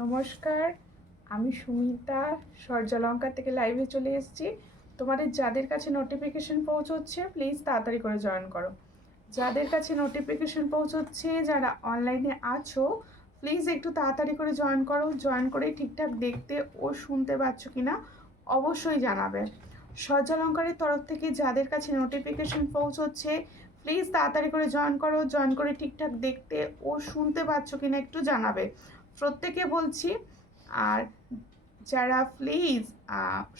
নমস্কার, আমি সুমিতা সূর্যালঙ্কা থেকে লাইভে চলে এসেছি। তোমাদের যাদের কাছে নোটিফিকেশন পৌঁছচ্ছে প্লিজ তাড়াতাড়ি করে জয়েন করো। যাদের কাছে নোটিফিকেশন পৌঁছচ্ছে, যারা অনলাইনে আছো প্লিজ একটু তাড়াতাড়ি করে জয়েন করো। জয়েন করে ঠিকঠাক দেখতে ও শুনতে পাচ্ছ কিনা অবশ্যই জানাবে। সূর্যালঙ্কারের তরফ থেকে যাদের কাছে নোটিফিকেশন পৌঁছচ্ছে প্লিজ তাড়াতাড়ি করে জয়েন করো। জয়েন করে ঠিকঠাক দেখতে ও শুনতে পাচ্ছ কিনা একটু জানাবে, প্রত্যেকে বলছি। আর যারা প্লিজ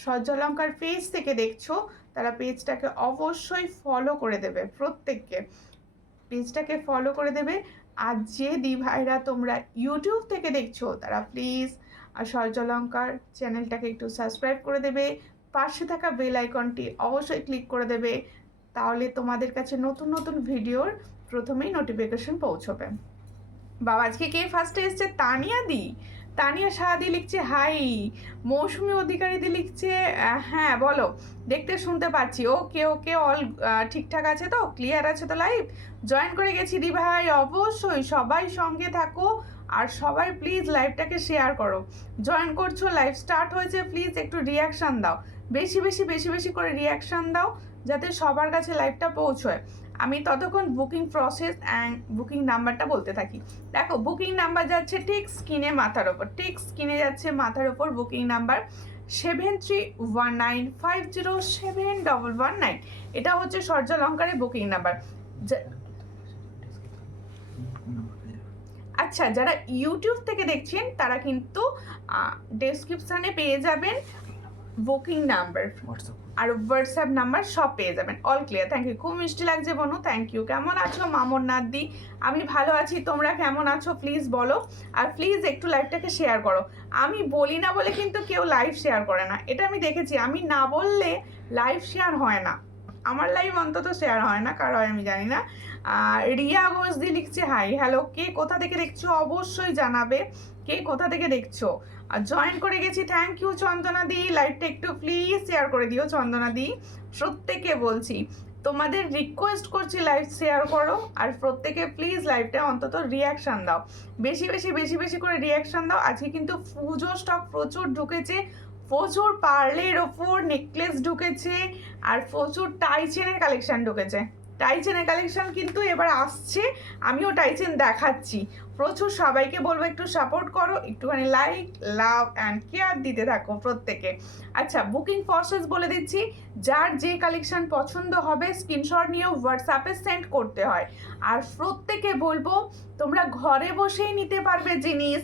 সূর্যালঙ্কার পেজ থেকে দেখছো তারা পেজটাকে অবশ্যই ফলো করে দেবে, প্রত্যেককে পেজটাকে ফলো করে দেবে। আর যে দিভাইরা তোমরা ইউটিউব থেকে দেখছো তারা প্লিজ সূর্যালঙ্কার চ্যানেলটাকে একটু সাবস্ক্রাইব করে দেবে, পাশে থাকা বেল আইকনটি অবশ্যই ক্লিক করে দেবে, তাহলে তোমাদের কাছে নতুন নতুন ভিডিওর প্রথমেই নোটিফিকেশন পৌঁছবে। বাবা আজকে কে ফার্স্টে এসছে? তানিয়া সাহাদি লিখছে হাই। মৌসুমী অধিকারী দি লিখছে হ্যাঁ বলো, দেখতে শুনতে পাচ্ছি। ওকে ওকে, অল ঠিকঠাক আছে তো, ক্লিয়ার আছে তো? লাইভ জয়েন করে গেছি দি ভাই, অবশ্যই সবাই সঙ্গে থাকো। আর সবাই প্লিজ লাইভটাকে শেয়ার করো। জয়েন করছো, লাইভ স্টার্ট হয়েছে, প্লিজ একটু রিয়াকশান দাও, বেশি বেশি বেশি বেশি করে রিয়াকশান দাও যাতে সবার কাছে লাইভটা পৌঁছয়। আমি ততক্ষণ বুকিং প্রসেস অ্যান্ড বুকিং নাম্বারটা বলতে থাকি। দেখো বুকিং নাম্বার যাচ্ছে ঠিক স্ক্রিনে মাথার ওপর, ঠিক স্ক্রিনে যাচ্ছে মাথার ওপর বুকিং নাম্বার 7319507119। এটা হচ্ছে সূর্যালঙ্কারের বুকিং নাম্বার। আচ্ছা, যারা ইউটিউব থেকে দেখছেন তারা কিন্তু ডেসক্রিপশানে পেয়ে যাবেন বুকিং নাম্বার আর হোয়াটসঅ্যাপ নাম্বার, সব পেয়ে যাবেন। All clear, thank you. খুব মিষ্টি লাগছে বনু, থ্যাংক ইউ। কেমন আছো মামুন নাদ্দি? আমি ভালো আছি, তোমরা কেমন আছো প্লিজ বলো। আর প্লিজ একটু লাইভটাকে শেয়ার করো। আমি বলি না বলে কিন্তু কেউ লাইভ শেয়ার করে না, এটা আমি দেখেছি। আমি না বললে লাইভ শেয়ার হয় না, আমার লাইভ অন্তত শেয়ার হয় না, কারো হয় আমি জানি না। রিয়া ঘোষ দি লিখছে হাই হ্যালো। কে কোথা থেকে দেখছো অবশ্যই জানাবে, কে কোথা থেকে দেখছো। জয়েন করে গেছি, থ্যাংক ইউ চন্দনা দি। লাইভটা একটু প্লিজ শেয়ার করে দিও চন্দনা দি, প্রত্যেকে বলছি, তোমাদের রিকোয়েস্ট করছি লাইভ শেয়ার করো। আর প্রত্যেকে প্লিজ লাইভটা অন্তত রিয়াকশান দাও, বেশি বেশি বেশি বেশি করে রিয়াকশান দাও। আজকে কিন্তু পুজো স্টক প্রচুর ঢুকেছে, প্রচুর পার্লের ওপর নেকলেস ঢুকেছে, আর প্রচুর টাই চেনের কালেকশন ঢুকেছে। টাই চেনের কালেকশন কিন্তু এবার আসছে, আমিও টাই চেন দেখাচ্ছি প্রচুর। সবাইকে বলবো একটু সাপোর্ট করো, একটুখানি লাইক লাভ অ্যান্ড কেয়ার দিতে থাকো প্রত্যেকে। আচ্ছা, বুকিং প্রসেস বলে দিচ্ছি। যার যে কালেকশন পছন্দ হবে স্ক্রিনশট নিয়ে হোয়াটসঅ্যাপে সেন্ড করতে হয়। আর প্রত্যেকে বলবো তোমরা ঘরে বসেই নিতে পারবে জিনিস,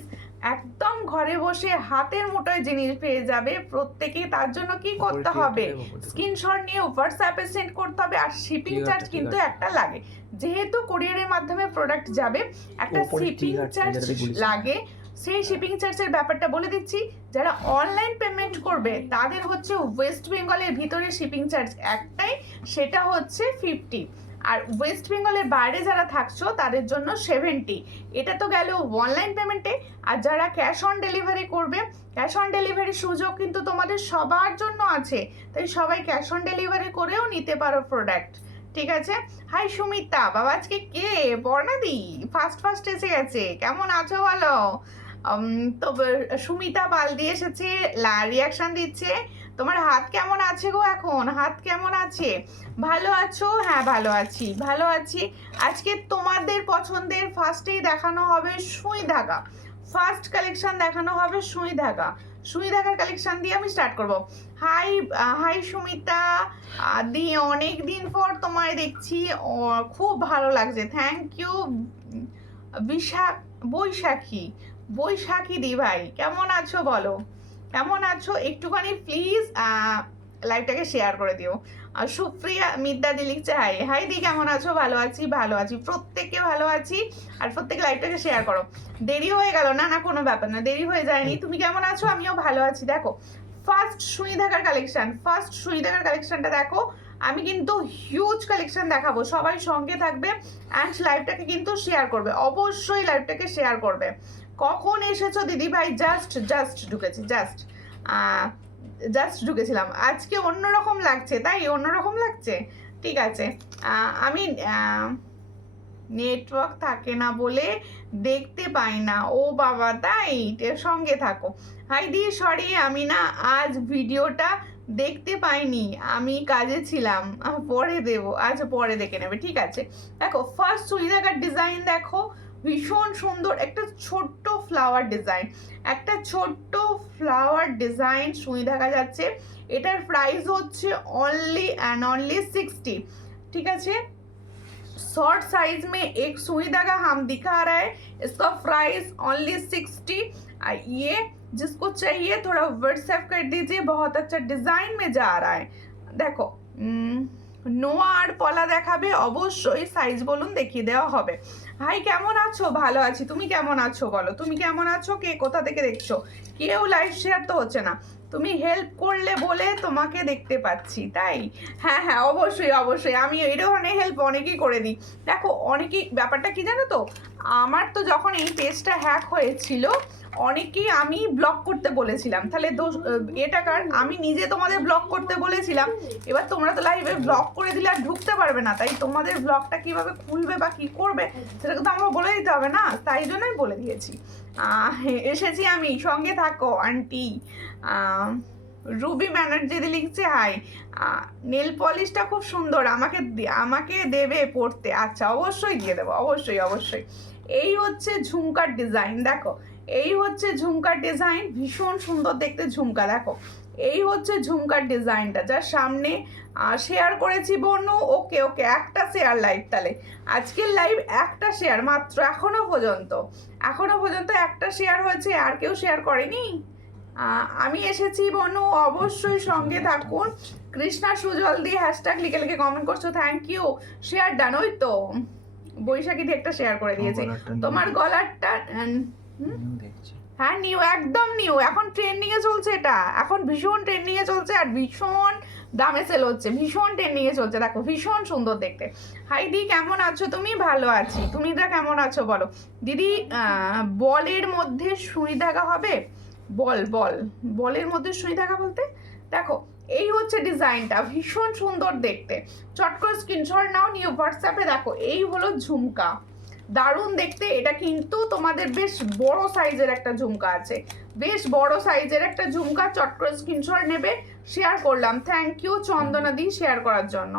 একদম ঘরে বসে হাতের মুঠোয় জিনিস পেয়ে যাবে প্রত্যেকে। তার জন্য কি করতে হবে? স্ক্রিনশট নিয়ে হোয়াটসঅ্যাপে সেন্ড করতে হবে। আর শিপিং চার্জ কিন্তু একটা লাগে, যেহেতু কোরিয়ারের মাধ্যমে প্রোডাক্ট যাবে একটা শিপিং চার্জ লাগে। সেই শিপিং চার্জের ব্যাপারটা বলে দিচ্ছি। যারা অনলাইন পেমেন্ট করবে তাদের হচ্ছে ওয়েস্ট বেঙ্গলের ভিতরে শিপিং চার্জ একটাই, সেটা হচ্ছে 50। আর ওয়েস্ট বেঙ্গলের বাইরে যারা থাকছো তাদের জন্য 70। এটা তো গেল অনলাইন পেমেন্টে। আর যারা ক্যাশ অন ডেলিভারি করবে, ক্যাশ অন ডেলিভারির সুযোগ কিন্তু তোমাদের সবার জন্য আছে, তাই সবাই ক্যাশ অন ডেলিভারি করেও নিতে পারো প্রোডাক্ট, ঠিক আছে? হাই সুমিতা বাবা, আজকে কে? বর্ণাদি ফার্স্ট এসে গেছে, কেমন আছো বলো? তো সুমিতা বালদি এসেছে, রিয়াকশন দিচ্ছে। তোমার হাত কেমন আছে গো এখন? হাত কেমন আছে? ভালো আছো? হ্যাঁ ভালো আছি, ভালো আছি। আজকে তোমাদের পছন্দের ফার্স্টেই দেখানো হবে সুই ধাগা। ফার্স্ট কালেকশন দেখানো হবে সুই ধাগা। সুই ধাগার কালেকশন দিয়ে আমি স্টার্ট করব। হাই হাই সুমিতা দি, অনেক দিন পর তোমায় দেখছি, খুব ভালো লাগছে, থ্যাংক ইউ। বৈশাখী বৈশাখী দি ভাই, কেমন আছো বলো, কেমন আছো? একটুখানি প্লিজ লাইভটাকে শেয়ার করে দিও। আর সুপ্রিয়া মিদ্যা দি লিখছে হাই হাই দি, কেমন আছো? ভালো আছি, ভালো আছি, প্রত্যেককে ভালো আছি। আর প্রত্যেকে লাইভটাকে শেয়ার করো। দেরি হয়ে গেল না? না কোনো ব্যাপার না, দেরি হয়ে যায়নি। তুমি কেমন আছো? আমিও ভালো আছি। দেখো ফার্স্ট সুই ধাগার কালেকশন, ফার্স্ট সুই ধাগার কালেকশনটা দেখো। আমি কিন্তু হিউজ কালেকশন দেখাবো, সবাই সঙ্গে থাকবে অ্যান্ড লাইভটাকে কিন্তু শেয়ার করবে, অবশ্যই লাইভটাকে শেয়ার করবে। কখন এসেছো দিদি ভাই? জাস্ট ঢুকেছি, জাস্ট ঢুকেছিলাম। আজকে অন্যরকম লাগছে, তাই অন্যরকম লাগছে, ঠিক আছে। আমি নেটওয়ার্ক থাকে না বলে দেখতে পাই না। ও বাবা, তাই? সঙ্গে থাকো। হাই দি, সরি আমি না আজ ভিডিওটা দেখতে পাইনি, আমি কাজে ছিলাম, পরে দেবো। আচ্ছা, পরে দেখে নেবে, ঠিক আছে। দেখো ফার্স্ট সুই ধাগার ডিজাইন দেখো, ভীষণ সুন্দর একটা ছোট্ট ফ্লাওয়ার ডিজাইন, একটা ছোট্ট ফ্লাওয়ার ডিজাইন সুই ধাগা যাচ্ছে। এটার প্রাইস হচ্ছে অনলি অ্যান্ড অনলি 60, ठीक है। शॉर्ट साइज में एक सुई धागा हम दिखा रहा है, इसका प्राइस ओनली 60। ये जिसको चाहिए थोड़ा व्हाट्सएप कर दीजिए, बहुत अच्छा डिजाइन में जा रहा है। देखो নোয়া আর পলা দেখাবে, অবশ্যই সাইজ বলুন দেখিয়ে দেওয়া হবে। হাই কেমন আছো? ভালো আছি, তুমি কেমন আছো বলো, তুমি কেমন আছো, কে কোথা থেকে দেখছো? কেউ লাইভ শেয়ার তো হচ্ছে না, তুমি হেল্প করলে বলে তোমাকে দেখতে পাচ্ছি, তাই? হ্যাঁ হ্যাঁ, অবশ্যই অবশ্যই, আমি এই ধরনের হেল্প অনেকেই করে দিই। দেখো অনেকেই, ব্যাপারটা কি জানো তো, আমার তো যখন এই পেজটা হ্যাক হয়েছিল অনেকেই আমি ব্লক করতে বলেছিলাম, তাহলে এটা কার, আমি নিজে তোমাদের ব্লক করতে বলেছিলাম। এবার তোমরা তো লাইভে ব্লক করে দিলে আর ঢুকতে পারবে না, তাই তোমাদের ব্লকটা কিভাবে খুলবে বা কি করবে সেটা কিন্তু আমাকে বলে দিতে হবে না, তাই জন্যই বলে দিয়েছি। এসেছি আমি, সঙ্গে থাকো আন্টি। রুবি ব্যানার্জি লিখছে হাই, নেল পলিশটা খুব সুন্দর, আমাকে দেবে পড়তে? আচ্ছা, অবশ্যই দিয়ে দেবো, অবশ্যই অবশ্যই। এই হচ্ছে ঝুমকার ডিজাইন, দেখো এই হচ্ছে ঝুমকার ডিজাইন, ভীষণ সুন্দর দেখতে ঝুমকা। দেখো এই হচ্ছে ঝুমকার ডিজাইনটা, যার সামনে শেয়ার করেছি বনু। ওকে ওকে, একটা শেয়ার লাইভ, তাহলে আজকের লাইভ একটা শেয়ার মাত্র, এখনো পর্যন্ত একটা শেয়ার হয়েছে, আর কেউ শেয়ার করেনি। আমি এসেছি বনু, অবশ্যই সঙ্গে থাকুন। কৃষ্ণা সুজল দিয়ে হ্যাশট্যাগ লিখে লিখে কমেন্ট করছো, থ্যাংক ইউ। শেয়ার ডান, ওই তো বৈশাখী দিয়ে একটা শেয়ার করে দিয়েছে। তোমার গলারটা হ্যাঁ নিউ, একদম নিউ, এখন ট্রেন্ডিং এ চলছে, এটা এখন ভীষণ ট্রেন্ডিং এ চলছে আর ভীষণ দামে সেল হচ্ছে, ভীষণ ট্রেন্ডিং এ চলছে। দেখো ভীষণ সুন্দর দেখতে। হাই দি, কেমন আছো তুমি? ভালো আছি, তুমিটা কেমন আছো বলো। দিদি বলের মধ্যে সুই ধাগা হবে? বলের মধ্যে সুই ধাগা বলতে দেখো এই হচ্ছে ডিজাইনটা, ভীষণ সুন্দর দেখতে। চট করে স্ক্রিনশট নাও, নিয়ে হোয়াটসঅ্যাপে দেখো। এই হলো ঝুমকা, দারুণ দেখতে। এটা কিন্তু তোমাদের বেশ বড় সাইজের একটা ঝুমকা আছে, বেশ বড় সাইজের একটা ঝুমকা। চট করে স্ক্রিনশট নেবে, শেয়ার করলাম। Thank you Chandana di share করার জন্য।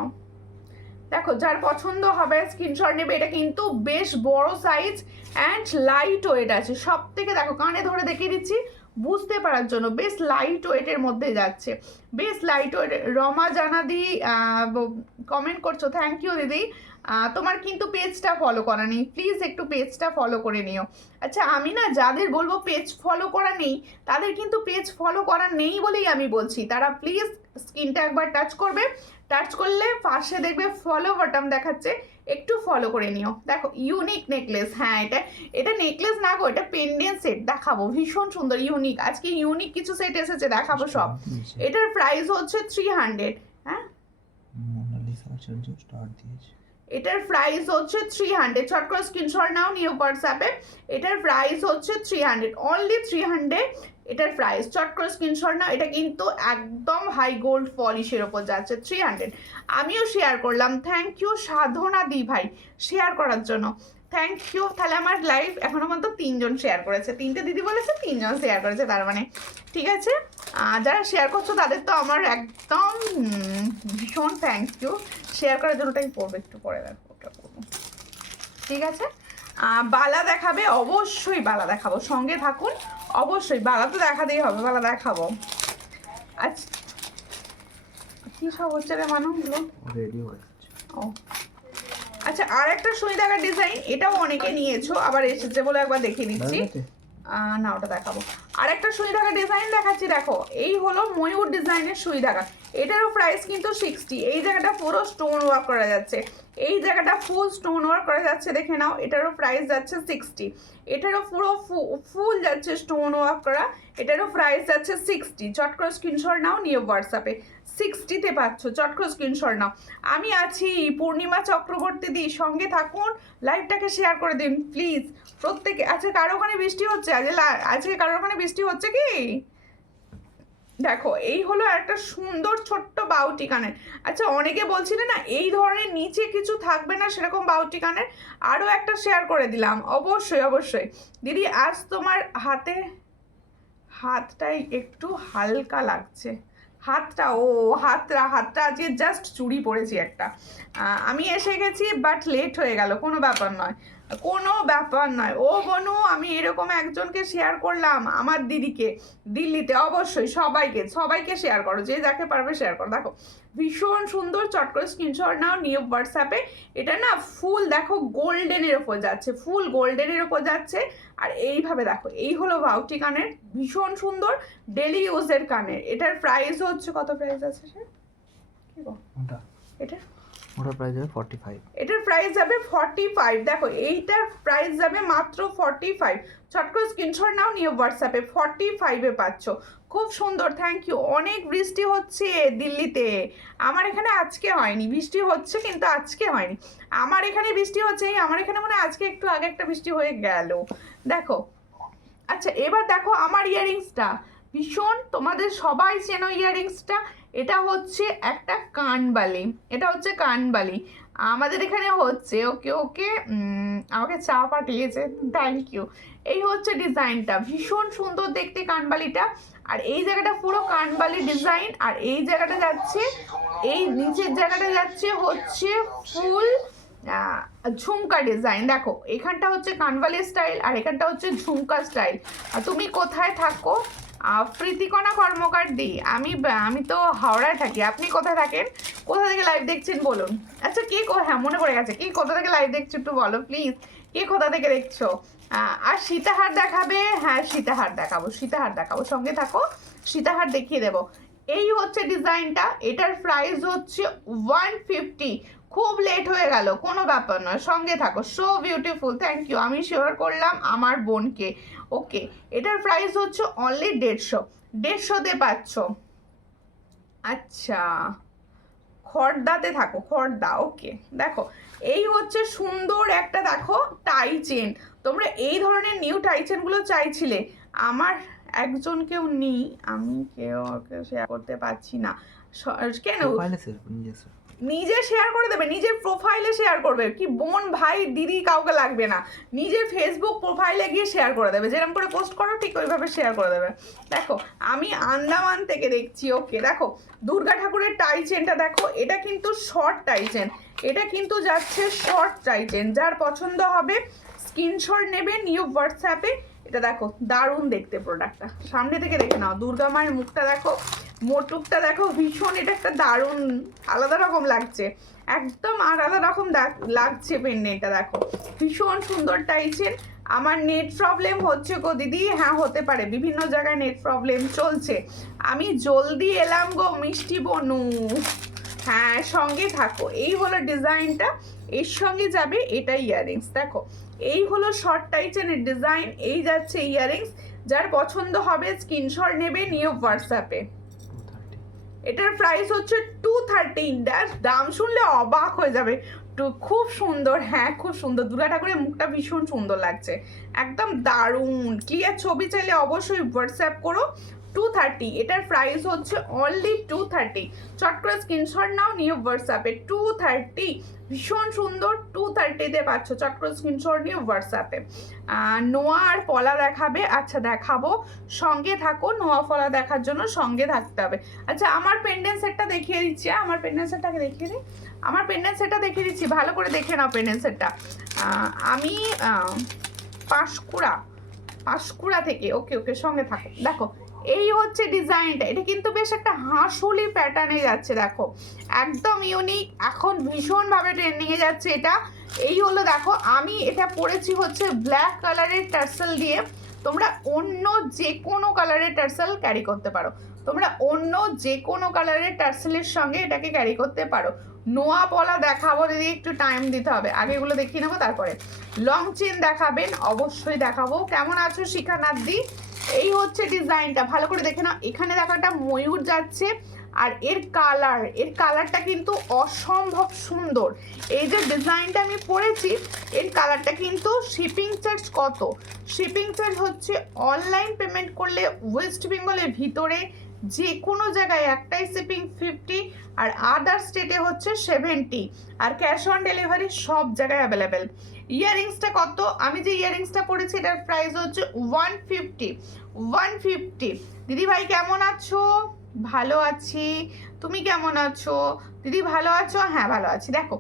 দেখো যার পছন্দ হবে স্ক্রিনশট নেবে। এটা কিন্তু বেশ বড় সাইজ অ্যান্ড লাইট ওয়েট আছে সব থেকে। দেখো কানে ধরে দেখিয়ে দিচ্ছি বুঝতে পারার জন্য, বেশ লাইট ওয়েটের মধ্যে যাচ্ছে, বেশ লাইট ওয়েট। রমা জানাদি কমেন্ট করছো, থ্যাংক ইউ দিদি। তোমার কিন্তু পেজটা ফলো করা নেই, প্লিজ একটু পেজটা ফলো করে নিও। আচ্ছা আমি না যাদের বলবো পেজ ফলো করা নেই, তাদের কিন্তু পেজ ফলো করা নেই বলেই আমি বলছি, তারা প্লিজ স্ক্রিনটা একবার টাচ করবে, টাচ করলে পাশে দেখবে ফলো বাটন দেখাচ্ছে, একটু ফলো করে নিও। দেখো ইউনিক নেকলেস, হ্যাঁ এটা নেকলেস না গো, এটা পেন্ডেন্ট সেট দেখাবো, ভীষণ সুন্দর ইউনিক। আজকে ইউনিক কিছু সেট এসেছে, দেখাবো সব। এটার প্রাইস হচ্ছে 300। হ্যাঁ এটার প্রাইস হচ্ছে 300। চট করে স্ক্রিনশট নাও, নিয়ে হোয়াটসঅ্যাপে। এটার প্রাইস হচ্ছে 300, অনলি 300 এটার প্রাইস। চট করে স্ক্রিনশট নাও। এটা কিন্তু একদম হাই গোল্ড পলিশের ওপর যাচ্ছে, 300। আমিও শেয়ার করলাম, থ্যাংক ইউ সাধনা দি ভাই শেয়ার করার জন্য, থ্যাংক ইউ। তাহলে আমার লাইভ এখনো পর্যন্ত 3 জন শেয়ার করেছে, 3টে দিদি বলেছে 3 জন শেয়ার করেছে, তার মানে ঠিক আছে। যারা শেয়ার করছো তাদের তো আমার একদম ভীষণ থ্যাংক ইউ শেয়ার করার জন্য। ওটাই পড়বো একটু পরে, দেখো ওটা পড়বো, ঠিক আছে। বালা দেখাবে, অবশ্যই বালা দেখাবো, সঙ্গে থাকুন অবশ্যই। বালা তো দেখাতেই হবে, বালা দেখাবো। আচ্ছা কি সব হচ্ছে রে মানুষগুলো, ও আচ্ছা। আর একটা সুই ধাগার ডিজাইন, এটাও অনেকে নিয়েছো, আবার এসেছে বলে একবার দেখিয়ে দিচ্ছি। না ওটা দেখাবো। আর একটা সুই ধাগা ডিজাইন দেখাচ্ছি, দেখো এই হলো ময়ূর ডিজাইনের সুই ধাগা। এটারও প্রাইস কিন্তু 60। এই জায়গাটা পুরো স্টোন ওয়ার্ক করা যাচ্ছে, এই জায়গাটা ফুল স্টোন ওয়ার্ক করা যাচ্ছে, দেখে নাও। এটারও প্রাইস যাচ্ছে 60। এটারও পুরো ফুল যাচ্ছে স্টোন ওয়ার্ক করা, এটারও প্রাইস যাচ্ছে 60। চট করে স্ক্রিনশট নাও, নিয়ে হোয়াটসঅ্যাপে। 60তে পাচ্ছ, চট করে স্ক্রিনশট নাও। আমি আছি পূর্ণিমা চক্রবর্তী দি, সঙ্গে থাকুন, লাইভটাকে শেয়ার করে দিন প্লিজ প্রত্যেকে। আচ্ছা কারো ওখানে বৃষ্টি হচ্ছে? আজকে কারোর ওখানে বৃষ্টি হচ্ছে কি? দেখো এই হলো একটা সুন্দর ছোট্ট বাউটি কানের। আচ্ছা অনেকে বলছিলে না এই ধরনের নিচে কিছু থাকবে না সেরকম বাউটি কানের, আরও একটা শেয়ার করে দিলাম। অবশ্যই অবশ্যই দিদি, আজ তোমার হাতটাই একটু হালকা লাগছে। হাতটা হাতটা আজকে জাস্ট চুড়ি পরেছি একটা। আমি এসে গেছি বাট লেট হয়ে গেল, কোনো ব্যাপার নয়। ও বনু, আমি এরকম একজনকে শেয়ার করলাম, আমার দিদিকে দিল্লিতে। অবশ্যই সবাইকে শেয়ার করো, যে যাকে পারবে শেয়ার করো। দেখো ভীষণ সুন্দর, চট করে স্ক্রিনশট নাও, নিউ হোয়াটসঅ্যাপে। এটা না ফুল দেখো গোল্ডেনের ওপর যাচ্ছে, ফুল গোল্ডেনের ওপর যাচ্ছে। আর এইভাবে দেখো, এই হলো বাউটি কানের, ভীষণ সুন্দর ডেলি ইউজের কানের। এটার প্রাইস হচ্ছে, কত প্রাইস আছে সে কি গো এটা? ওটার প্রাইস যাবে 45। এটার প্রাইস যাবে 45। দেখো এইটার প্রাইস যাবে মাত্র 45। চট করে স্ক্রিনশট নাও, নিউ হোয়াটসঅ্যাপে 45-এ পাচ্ছ। খুব সুন্দর, থ্যাংক ইউ। অনেক বৃষ্টি হচ্ছে দিল্লিতে, আমার এখানে আজকে হয়নি। বৃষ্টি হচ্ছে কিন্তু আজকে হয়নি। আমার এখানে বৃষ্টি হচ্ছে, আমার এখানে মানে আজকে একটু আগে একটা বৃষ্টি হয়ে গেল। দেখো আচ্ছা এবার দেখো আমার ইয়াররিংসটা, ভীষণ তোমাদের সবাই চেনো ইয়াররিংসটা। এটা হচ্ছে একটা কানবালি, এটা হচ্ছে কানবালি আমাদের এখানে হচ্ছে। ওকে আমাকে চা পাঠিয়েছে, থ্যাংক ইউ। এই হচ্ছে ডিজাইনটা, ভীষণ সুন্দর দেখতে কানবালিটা। আর এই জায়গাটা পুরো কানবালি ডিজাইন, আর এই জায়গাটা যাচ্ছে, এই নিচের জায়গাটা যাচ্ছে হচ্ছে ফুল ঝুমকা ডিজাইন। দেখো এখানটা হচ্ছে কানবালি স্টাইল, আর এখানটা হচ্ছে ঝুমকা স্টাইল। আর তুমি কোথায় থাকো? প্রীতিকণা কর্মকার দি। আমি তো হাওড়ায় থাকি। আপনি কোথায় থাকেন? কোথা থেকে লাইভ দেখছেন বলুন। আচ্ছা কে হ্যাঁ মনে পড়ে গেছে, কে কোথা থেকে লাইভ দেখছো একটু বলো প্লিজ, কে কোথা থেকে দেখছো। আর সীতাহার দেখাবে? হ্যাঁ সীতাহার দেখাবো, সঙ্গে থাকো, সীতাহার দেখিয়ে দেবো। এই হচ্ছে ডিজাইনটা, এটার প্রাইস হচ্ছে 150। খুব লেট হয়ে গেল, কোনো ব্যাপার নয়, সঙ্গে থাকো। So beautiful, thank you. আমি শেয়ার করলাম আমার বোনকে। ওকে, এটার প্রাইস হচ্ছে অনলি 150-তে পাচ্ছ। আচ্ছা খড়দাতে থাকো, খড়দা। ওকে দেখো এই হচ্ছে সুন্দর একটা, দেখো টাই চেন। তোমরা এই ধরনের নিউ টাই চেনগুলো চাইছিলে, আমার একজনকেও নিই, আমি ওকে শেয়ার করতে পারছি না কেন? নিজে শেয়ার করে দেবে, নিজের প্রোফাইলে শেয়ার করবে। কি বোন ভাই দিদি কাউকে লাগবে না, নিজের ফেসবুক প্রোফাইলে গিয়ে শেয়ার করে দেবে, যেরকম করে পোস্ট করো ঠিক ওইভাবে শেয়ার করে দেবে। দেখো আমি আন্দামান থেকে দেখছি। ওকে দেখো দুর্গা ঠাকুরের টাই চেনটা দেখো, এটা কিন্তু শর্ট টাই চেন, এটা কিন্তু যাচ্ছে শর্ট টাই চেন। যার পছন্দ হবে স্ক্রিনশট নেবে, নিউ হোয়াটসঅ্যাপে। এটা দেখো দারুণ দেখতে প্রোডাক্টটা, সামনে থেকে দেখে নাও। দুর্গা মায়ের মুখটা দেখো, মোটুকটা দেখো, ভীষণ এটা একটা দারুণ আলাদা রকম লাগছে, একদম আলাদা রকম লাগছে পেন্ডেন্টটা। দেখো ভীষণ সুন্দর টাইচেন। আমার নেট প্রবলেম হচ্ছে গো দিদি। হ্যাঁ হতে পারে, বিভিন্ন জায়গায় নেট প্রবলেম চলছে। আমি জলদি এলাম গো মিষ্টি বনু। হ্যাঁ সঙ্গে থাকো। এই হলো ডিজাইনটা, এর সঙ্গে যাবে এটা ইয়াররিংস। দেখো এই হলো শর্ট টাইচেনের ডিজাইন, এই যাচ্ছে ইয়াররিংস। যার পছন্দ হবে স্ক্রিনশট নেবে, নিউ হোয়াটসঅ্যাপে। এটার প্রাইস হচ্ছে 230। দাম শুনলে অবাক হয়ে যাবে। খুব সুন্দর, হ্যাঁ খুব সুন্দর। দুর্গা ঠাকুরের মুখটা ভীষণ সুন্দর লাগছে, একদম দারুণ। ক্লিয়ার ছবি চাইলে অবশ্যই হোয়াটসঅ্যাপ করো। 230, এটার প্রাইস হচ্ছে অনলি 230। চট করে স্ক্রিনশট নাও, নিউ হোয়াটসঅ্যাপে। 230, ভীষণ সুন্দর। 230-তে পাচ্ছ, চট করে স্ক্রিনশট নিউ হোয়াটসঅ্যাপে। নোয়া আর পলা দেখাবে? আচ্ছা দেখাবো, সঙ্গে থাকো। নোয়া পলা দেখার জন্য সঙ্গে থাকতে হবে। আচ্ছা আমার পেন্ডেন্ট সেটটা দেখিয়ে দিচ্ছি, আমার পেন্ডেন্ট সেটটাকে দেখিয়ে দিই। আমার পেন্ডেন্ট সেটটা দেখিয়ে দিচ্ছি, ভালো করে দেখে নাও পেন্ডেন্ট সেটটা। আমি পাঁশকুড়া থেকে। ওকে সঙ্গে থাকো। দেখো এই হচ্ছে ডিজাইনটা, এটা কিন্তু বেশ একটা হাঁসুলি প্যাটার্নে যাচ্ছে। দেখো একদম ইউনিক, এখন ভীষণভাবে ট্রেন্ডিংয়ে যাচ্ছে এটা। এই হলো দেখো, আমি এটা পরেছি হচ্ছে ব্ল্যাক কালারের টার্সেল দিয়ে। তোমরা অন্য যে কোনো কালারের টার্সেল ক্যারি করতে পারো, তোমরা অন্য যে কোনো কালারের টার্সেলের সঙ্গে এটাকে ক্যারি করতে পারো। নোয়া পলা দেখাবো দিদি, একটু টাইম দিতে হবে, আগে এগুলো দেখিয়ে নেবো তারপরে। লং চেন দেখাবেন? অবশ্যই দেখাবো। কেমন আছো শিখানাথ দি? এই হচ্ছে ডিজাইনটা, ভালো করে দেখে নাও। এখানে দেখো একটা ময়ূর যাচ্ছে, আর এর কালারটা কিন্তু অসম্ভব সুন্দর। এই যে ডিজাইনটা আমি পরেছি এর কালারটা কিন্তু শিপিং চার্জ কত? শিপিং চার্জ হচ্ছে অনলাইন পেমেন্ট করলে ওয়েস্ট বেঙ্গলের ভিতরে যে কোনো জায়গায় একটাই শিপিং 50 আর আদার স্টেটে হচ্ছে 70 আর ক্যাশ অন ডেলিভারি সব জায়গায় অ্যাভেলেবেল। ইয়াররিংসটা কত? আমি যে ইয়াররিংসটা পরেছি এটার প্রাইস হচ্ছে 150। দিদি ভাই কেমন আছো? ভালো আছি, তুমি কেমন আছো? দিদি ভালো আছো? হ্যাঁ ভালো আছি। দেখো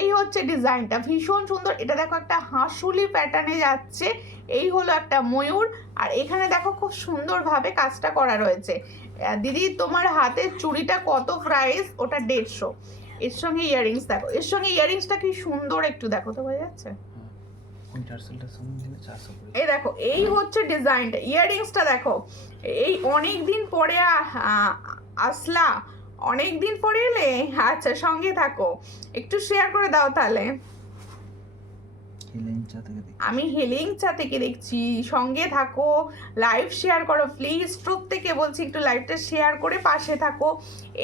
এই হচ্ছে ডিজাইনটা, ভীষণ সুন্দর। এটা দেখো একটা হাঁসুলি প্যাটার্নে যাচ্ছে, এই হলো একটা ময়ূর, আর এখানে দেখো খুব সুন্দরভাবে কাজটা করা রয়েছে। দিদি তোমার হাতের চুড়িটা কত প্রাইস? ওটা 150। এর সঙ্গে ইয়াররিংস দেখো, এর সঙ্গে ইয়াররিংসটা কি সুন্দর, একটু দেখো তো বোঝা যাচ্ছে। এই দেখো এই হচ্ছে ডিজাইনটা, ইয়াররিংসটা দেখো। এই অনেক দিন পরে আসলা, অনেক দিন পরে এলে, আচ্ছা সঙ্গে থাকো, একটু শেয়ার করে দাও তাহলে। আমি হেলেঞ্চা থেকে দেখছি, সঙ্গে থাকো, লাইভ শেয়ার করো প্লিজ, প্রত্যেকে বলছি একটু লাইভটা শেয়ার করে পাশে থাকো।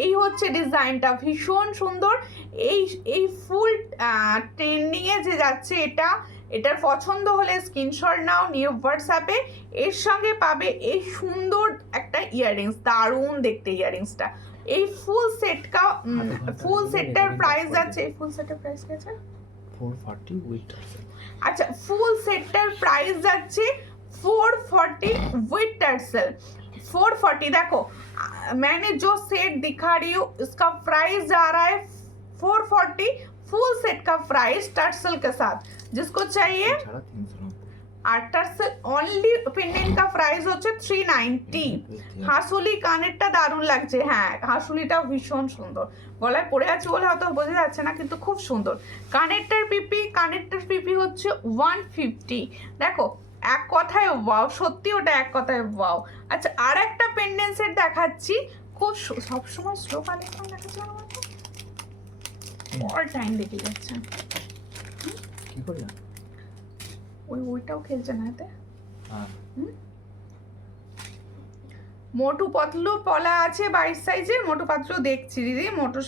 এই হচ্ছে ডিজাইনটা, ভীষণ সুন্দর। এই ফুল ট্রেন্ডিংয়ে যে যাচ্ছে এটার পছন্দ হলে স্ক্রিনশট নাও, নিউ হোয়াটসঅ্যাপে। এর সঙ্গে পাবে এই সুন্দর একটা ইয়াররিংস, দারুণ দেখতে ইয়াররিংসটা। এই ফুল সেটটার প্রাইস আছে, এই ফুল সেটের প্রাইস কি আছে? 440 উইথ টার্সেল। अच्छा फुल सेटर प्राइस যাচ্ছে 440 विद टर्सल। 440 देखो मैंने जो सेट दिखा रही हूँ इसका प्राइस जा रहा है 440 फुल सेट का प्राइस टर्सल के साथ। जिसको चाहिए আর টার্সেল অনলি পেন্ডেন্ট का प्राइस হচ্ছে 390। হাসুলি কানেরটা দারুণ লাগছে, হ্যাঁ হাসুলিটাও ভীষণ সুন্দর, গলায় পরে আছে বলে হয়তো বোঝা যাচ্ছে না কিন্তু খুব সুন্দর। কানেরটার পিপি হচ্ছে 150। দেখো এক কথায় ওয়াও, সত্যি ওটা এক কথায় ওয়াও। আচ্ছা আর একটা পেন্ডেন্ট সেট দেখাচ্ছি, খুব সবসময় স্লো কালেকশন দেখাচ্ছি আমাকে, অল টাইম দেখে যাচ্ছে। কি করে ওইটাও খেলছে না এতে। মোটু পাতলু পলা আছে 22 সাইজের, মোটু পাতলু দেখছি দিদি, মোটু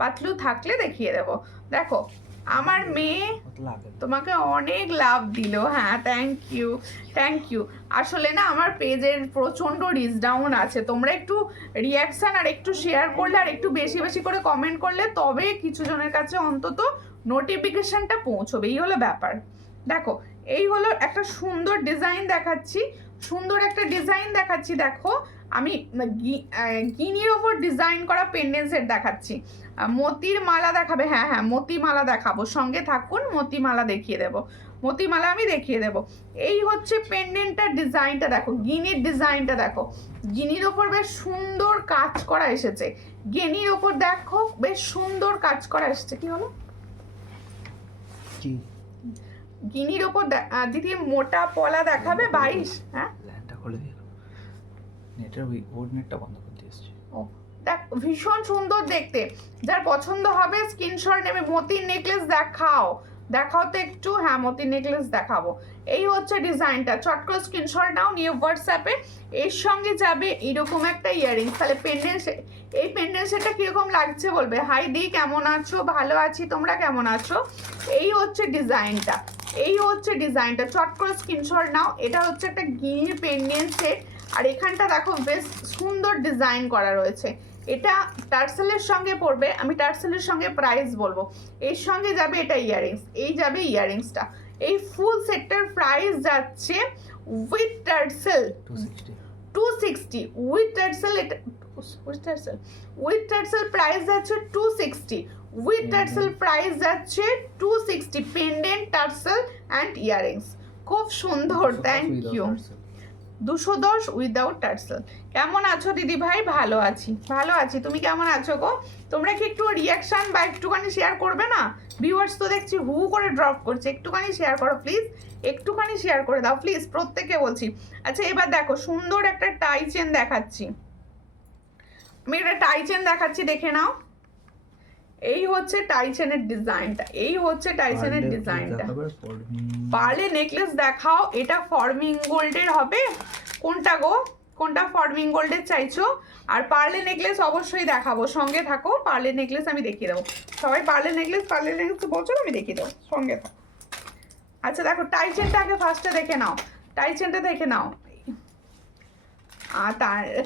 পাতলু থাকলে দেখিয়ে দেবো। দেখো আমার মেয়ে তোমাকে অনেক লাভ দিল, হ্যাঁ থ্যাংক ইউ। আসলে না আমার পেজের প্রচণ্ড রিচ ডাউন আছে, তোমরা একটু রিয়াকশান আর একটু শেয়ার করলে আর একটু বেশি বেশি করে কমেন্ট করলে তবে কিছু জনের কাছে অন্তত নোটিফিকেশনটা পৌঁছবে, এই হলো ব্যাপার। দেখো এই হলো একটা সুন্দর ডিজাইন দেখাচ্ছি, দেখো আমি গিনির ওপর ডিজাইন করা পেন্ডেন্ট সেট দেখাচ্ছি। মতির মালা দেখাবে, হ্যাঁ মতি মালা দেখাবো, সঙ্গে থাকুন, মতি মালা দেখিয়ে দেবো, মতিমালা আমি দেখিয়ে দেবো। এই হচ্ছে পেন্ডেন্টটার ডিজাইনটা দেখো, গিনির ডিজাইনটা দেখো, গিনির ওপর বেশ সুন্দর কাজ করা এসেছে, গিনির ওপর দেখো বেশ সুন্দর কাজ করা এসেছে। কি হলো? গিনির ওপর দিদি মোটা পলা দেখাবে 22। হ্যাঁ ল্যান্ডটা খুলে দিল, নেটের ওই নেটটা বন্ধ করতে এসেছি। ও দেখ ভীষণ সুন্দর দেখতে, যার পছন্দ হবে স্ক্রিনশট নেবে। মতির নেকলেস দেখাও তো একটু, হ্যাঁ মতির নেকলেস দেখাবো। এই হচ্ছে ডিজাইনটা, চট করে স্ক্রিনশট নাও, নিয়ে হোয়াটসঅ্যাপে। এর সঙ্গে যাবে এরকম একটা ইয়াররিংস। তাহলে এই পেন্ডেন্ট সেটটা কিরকম লাগছে বলবে। হাই দি কেমন আছো? ভালো আছি, তোমরা কেমন আছো? এই হচ্ছে ডিজাইনটা, চট করে স্ক্রিনশট নাও। এটা হচ্ছে একটা গিনির পেন্ডেন্ট সেট, আর এখানটা দেখো বেশ সুন্দর ডিজাইন করা রয়েছে। এটা টার্সেলের সঙ্গে পড়বে, আমি টার্সেলের সঙ্গে প্রাইস বলবো। এর সঙ্গে যাবে এটা ইয়াররিংস, এই যাবে ইয়াররিংসটা। এই ফুল সেটটার প্রাইস যাচ্ছে with tassel 260, with tassel price যাচ্ছে 260, উইথ টার্সেল প্রাইস যাচ্ছে 260, পেন্ডেন্ট টার্সেল অ্যান্ড ইয়াররিংস। খুব সুন্দর, থ্যাংক ইউ। 210 without tassel. কেমন আছো দিদি ভাই? ভালো আছি। তুমি কেমন আছো গো? তোমরা কি একটু রিয়াকশন বা একটুখানি শেয়ার করবে না? ভিউয়ার্স তো দেখছি হু করে ড্রপ করছে, একটুখানি শেয়ার করো প্লিজ, একটুখানি শেয়ার করে দাও প্লিজ, প্রত্যেকে বলছি। আচ্ছা এবার দেখো সুন্দর একটা টাই চেন দেখাচ্ছি, আমি একটা টাই চেন দেখাচ্ছি, দেখে নাও। এই হচ্ছে টাই চেনের ডিজাইনটা, পার্লে নেকলেস দেখাও। এটা ফর্মিং গোল্ডের হবে, কোনটা গো? কোনটা ফর্মিং গোল্ডের চাইছো? আর পার্লে নেকলেস অবশ্যই দেখাবো, সঙ্গে থাকো। পার্লে নেকলেস আমি দেখিয়ে দেবো। সবাই পার্লে নেকলেস বলছো, আমি দেখিয়ে দেবো, সঙ্গে থাকো। আচ্ছা দেখো, টাই চেনটা আগে ফার্স্টে দেখে নাও, টাই চেনটা দেখে নাও। আর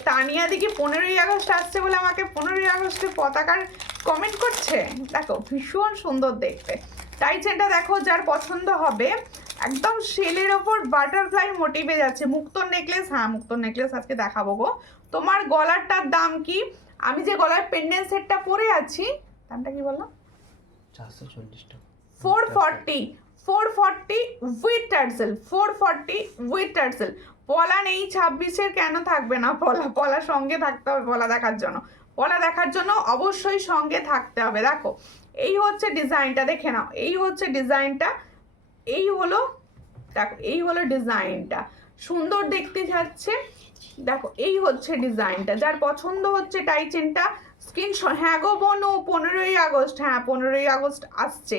তানিয়া দিকে 15ই আগস্ট আসছে বলে আমাকে 15ই আগস্টে পতাকার কমেন্ট করছে। দেখো ভীষণ সুন্দর দেখতে। টাই চেনটা দেখো, যার পছন্দ হবে। একদম শেলের ওপর বাটারফ্লাই মোটিভে যাচ্ছে। মুক্তোর নেকলেস, হ্যাঁ মুক্তোর নেকলেস আজকে দেখাবো গো। তোমার গলারটার দাম কি? আমি যে গলার পেন্ডেন্ট সেটটা পরে আছি, দামটা কি বললাম? 440 টাকা। 440 উইথ টার্সেল, 440 উইথ টার্সেল। পলা নেই 26-এর, কেন থাকবে না পলা? পলা সঙ্গে থাকতে হবে পলা দেখার জন্য। পলা দেখার জন্য অবশ্যই সঙ্গে থাকতে হবে। দেখো এই হচ্ছে ডিজাইনটা, দেখে নাও। এই হচ্ছে ডিজাইনটা, এই হলো, দেখো এই হলো ডিজাইনটা, সুন্দর দেখতে যাচ্ছে। দেখো এই হচ্ছে ডিজাইনটা, যার পছন্দ হচ্ছে টাই চেনটা স্ক্রিনশট। হ্যাঁ গো বনু, 15ই আগস্ট, হ্যাঁ 15ই আগস্ট আসছে।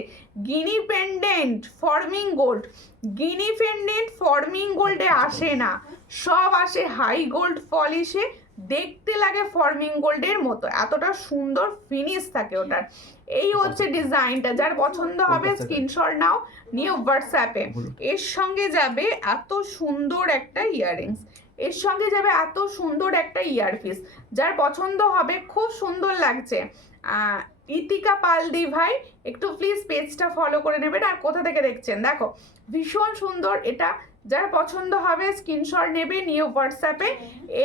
গিনি পেন্ডেন্ট ফর্মিং গোল্ড, গিনি পেন্ডেন্ট ফর্মিং গোল্ডে আসে না, সব আসে হাই গোল্ড পলিশে। দেখতে লাগে ফর্মিং গোল্ডের মতো, এতটা সুন্দর ফিনিশ থাকে ওটার। এই হচ্ছে ডিজাইনটা, যার পছন্দ হবে স্ক্রিনশট নাও, নিয়ে হোয়াটসঅ্যাপে। এর সঙ্গে যাবে এত সুন্দর একটা ইয়াররিংস, এর সঙ্গে যাবে এত সুন্দর একটা ইয়ারপিস। যার পছন্দ হবে, খুব সুন্দর লাগছে। ইতিকা পালদি ভাই, একটু প্লিজ পেজটা ফলো করে নেবেন। আর কোথা থেকে দেখছেন দেখো, ভীষণ সুন্দর এটা। যার পছন্দ হবে স্ক্রিনশট নেবে, নিয়ে হোয়াটসঅ্যাপে।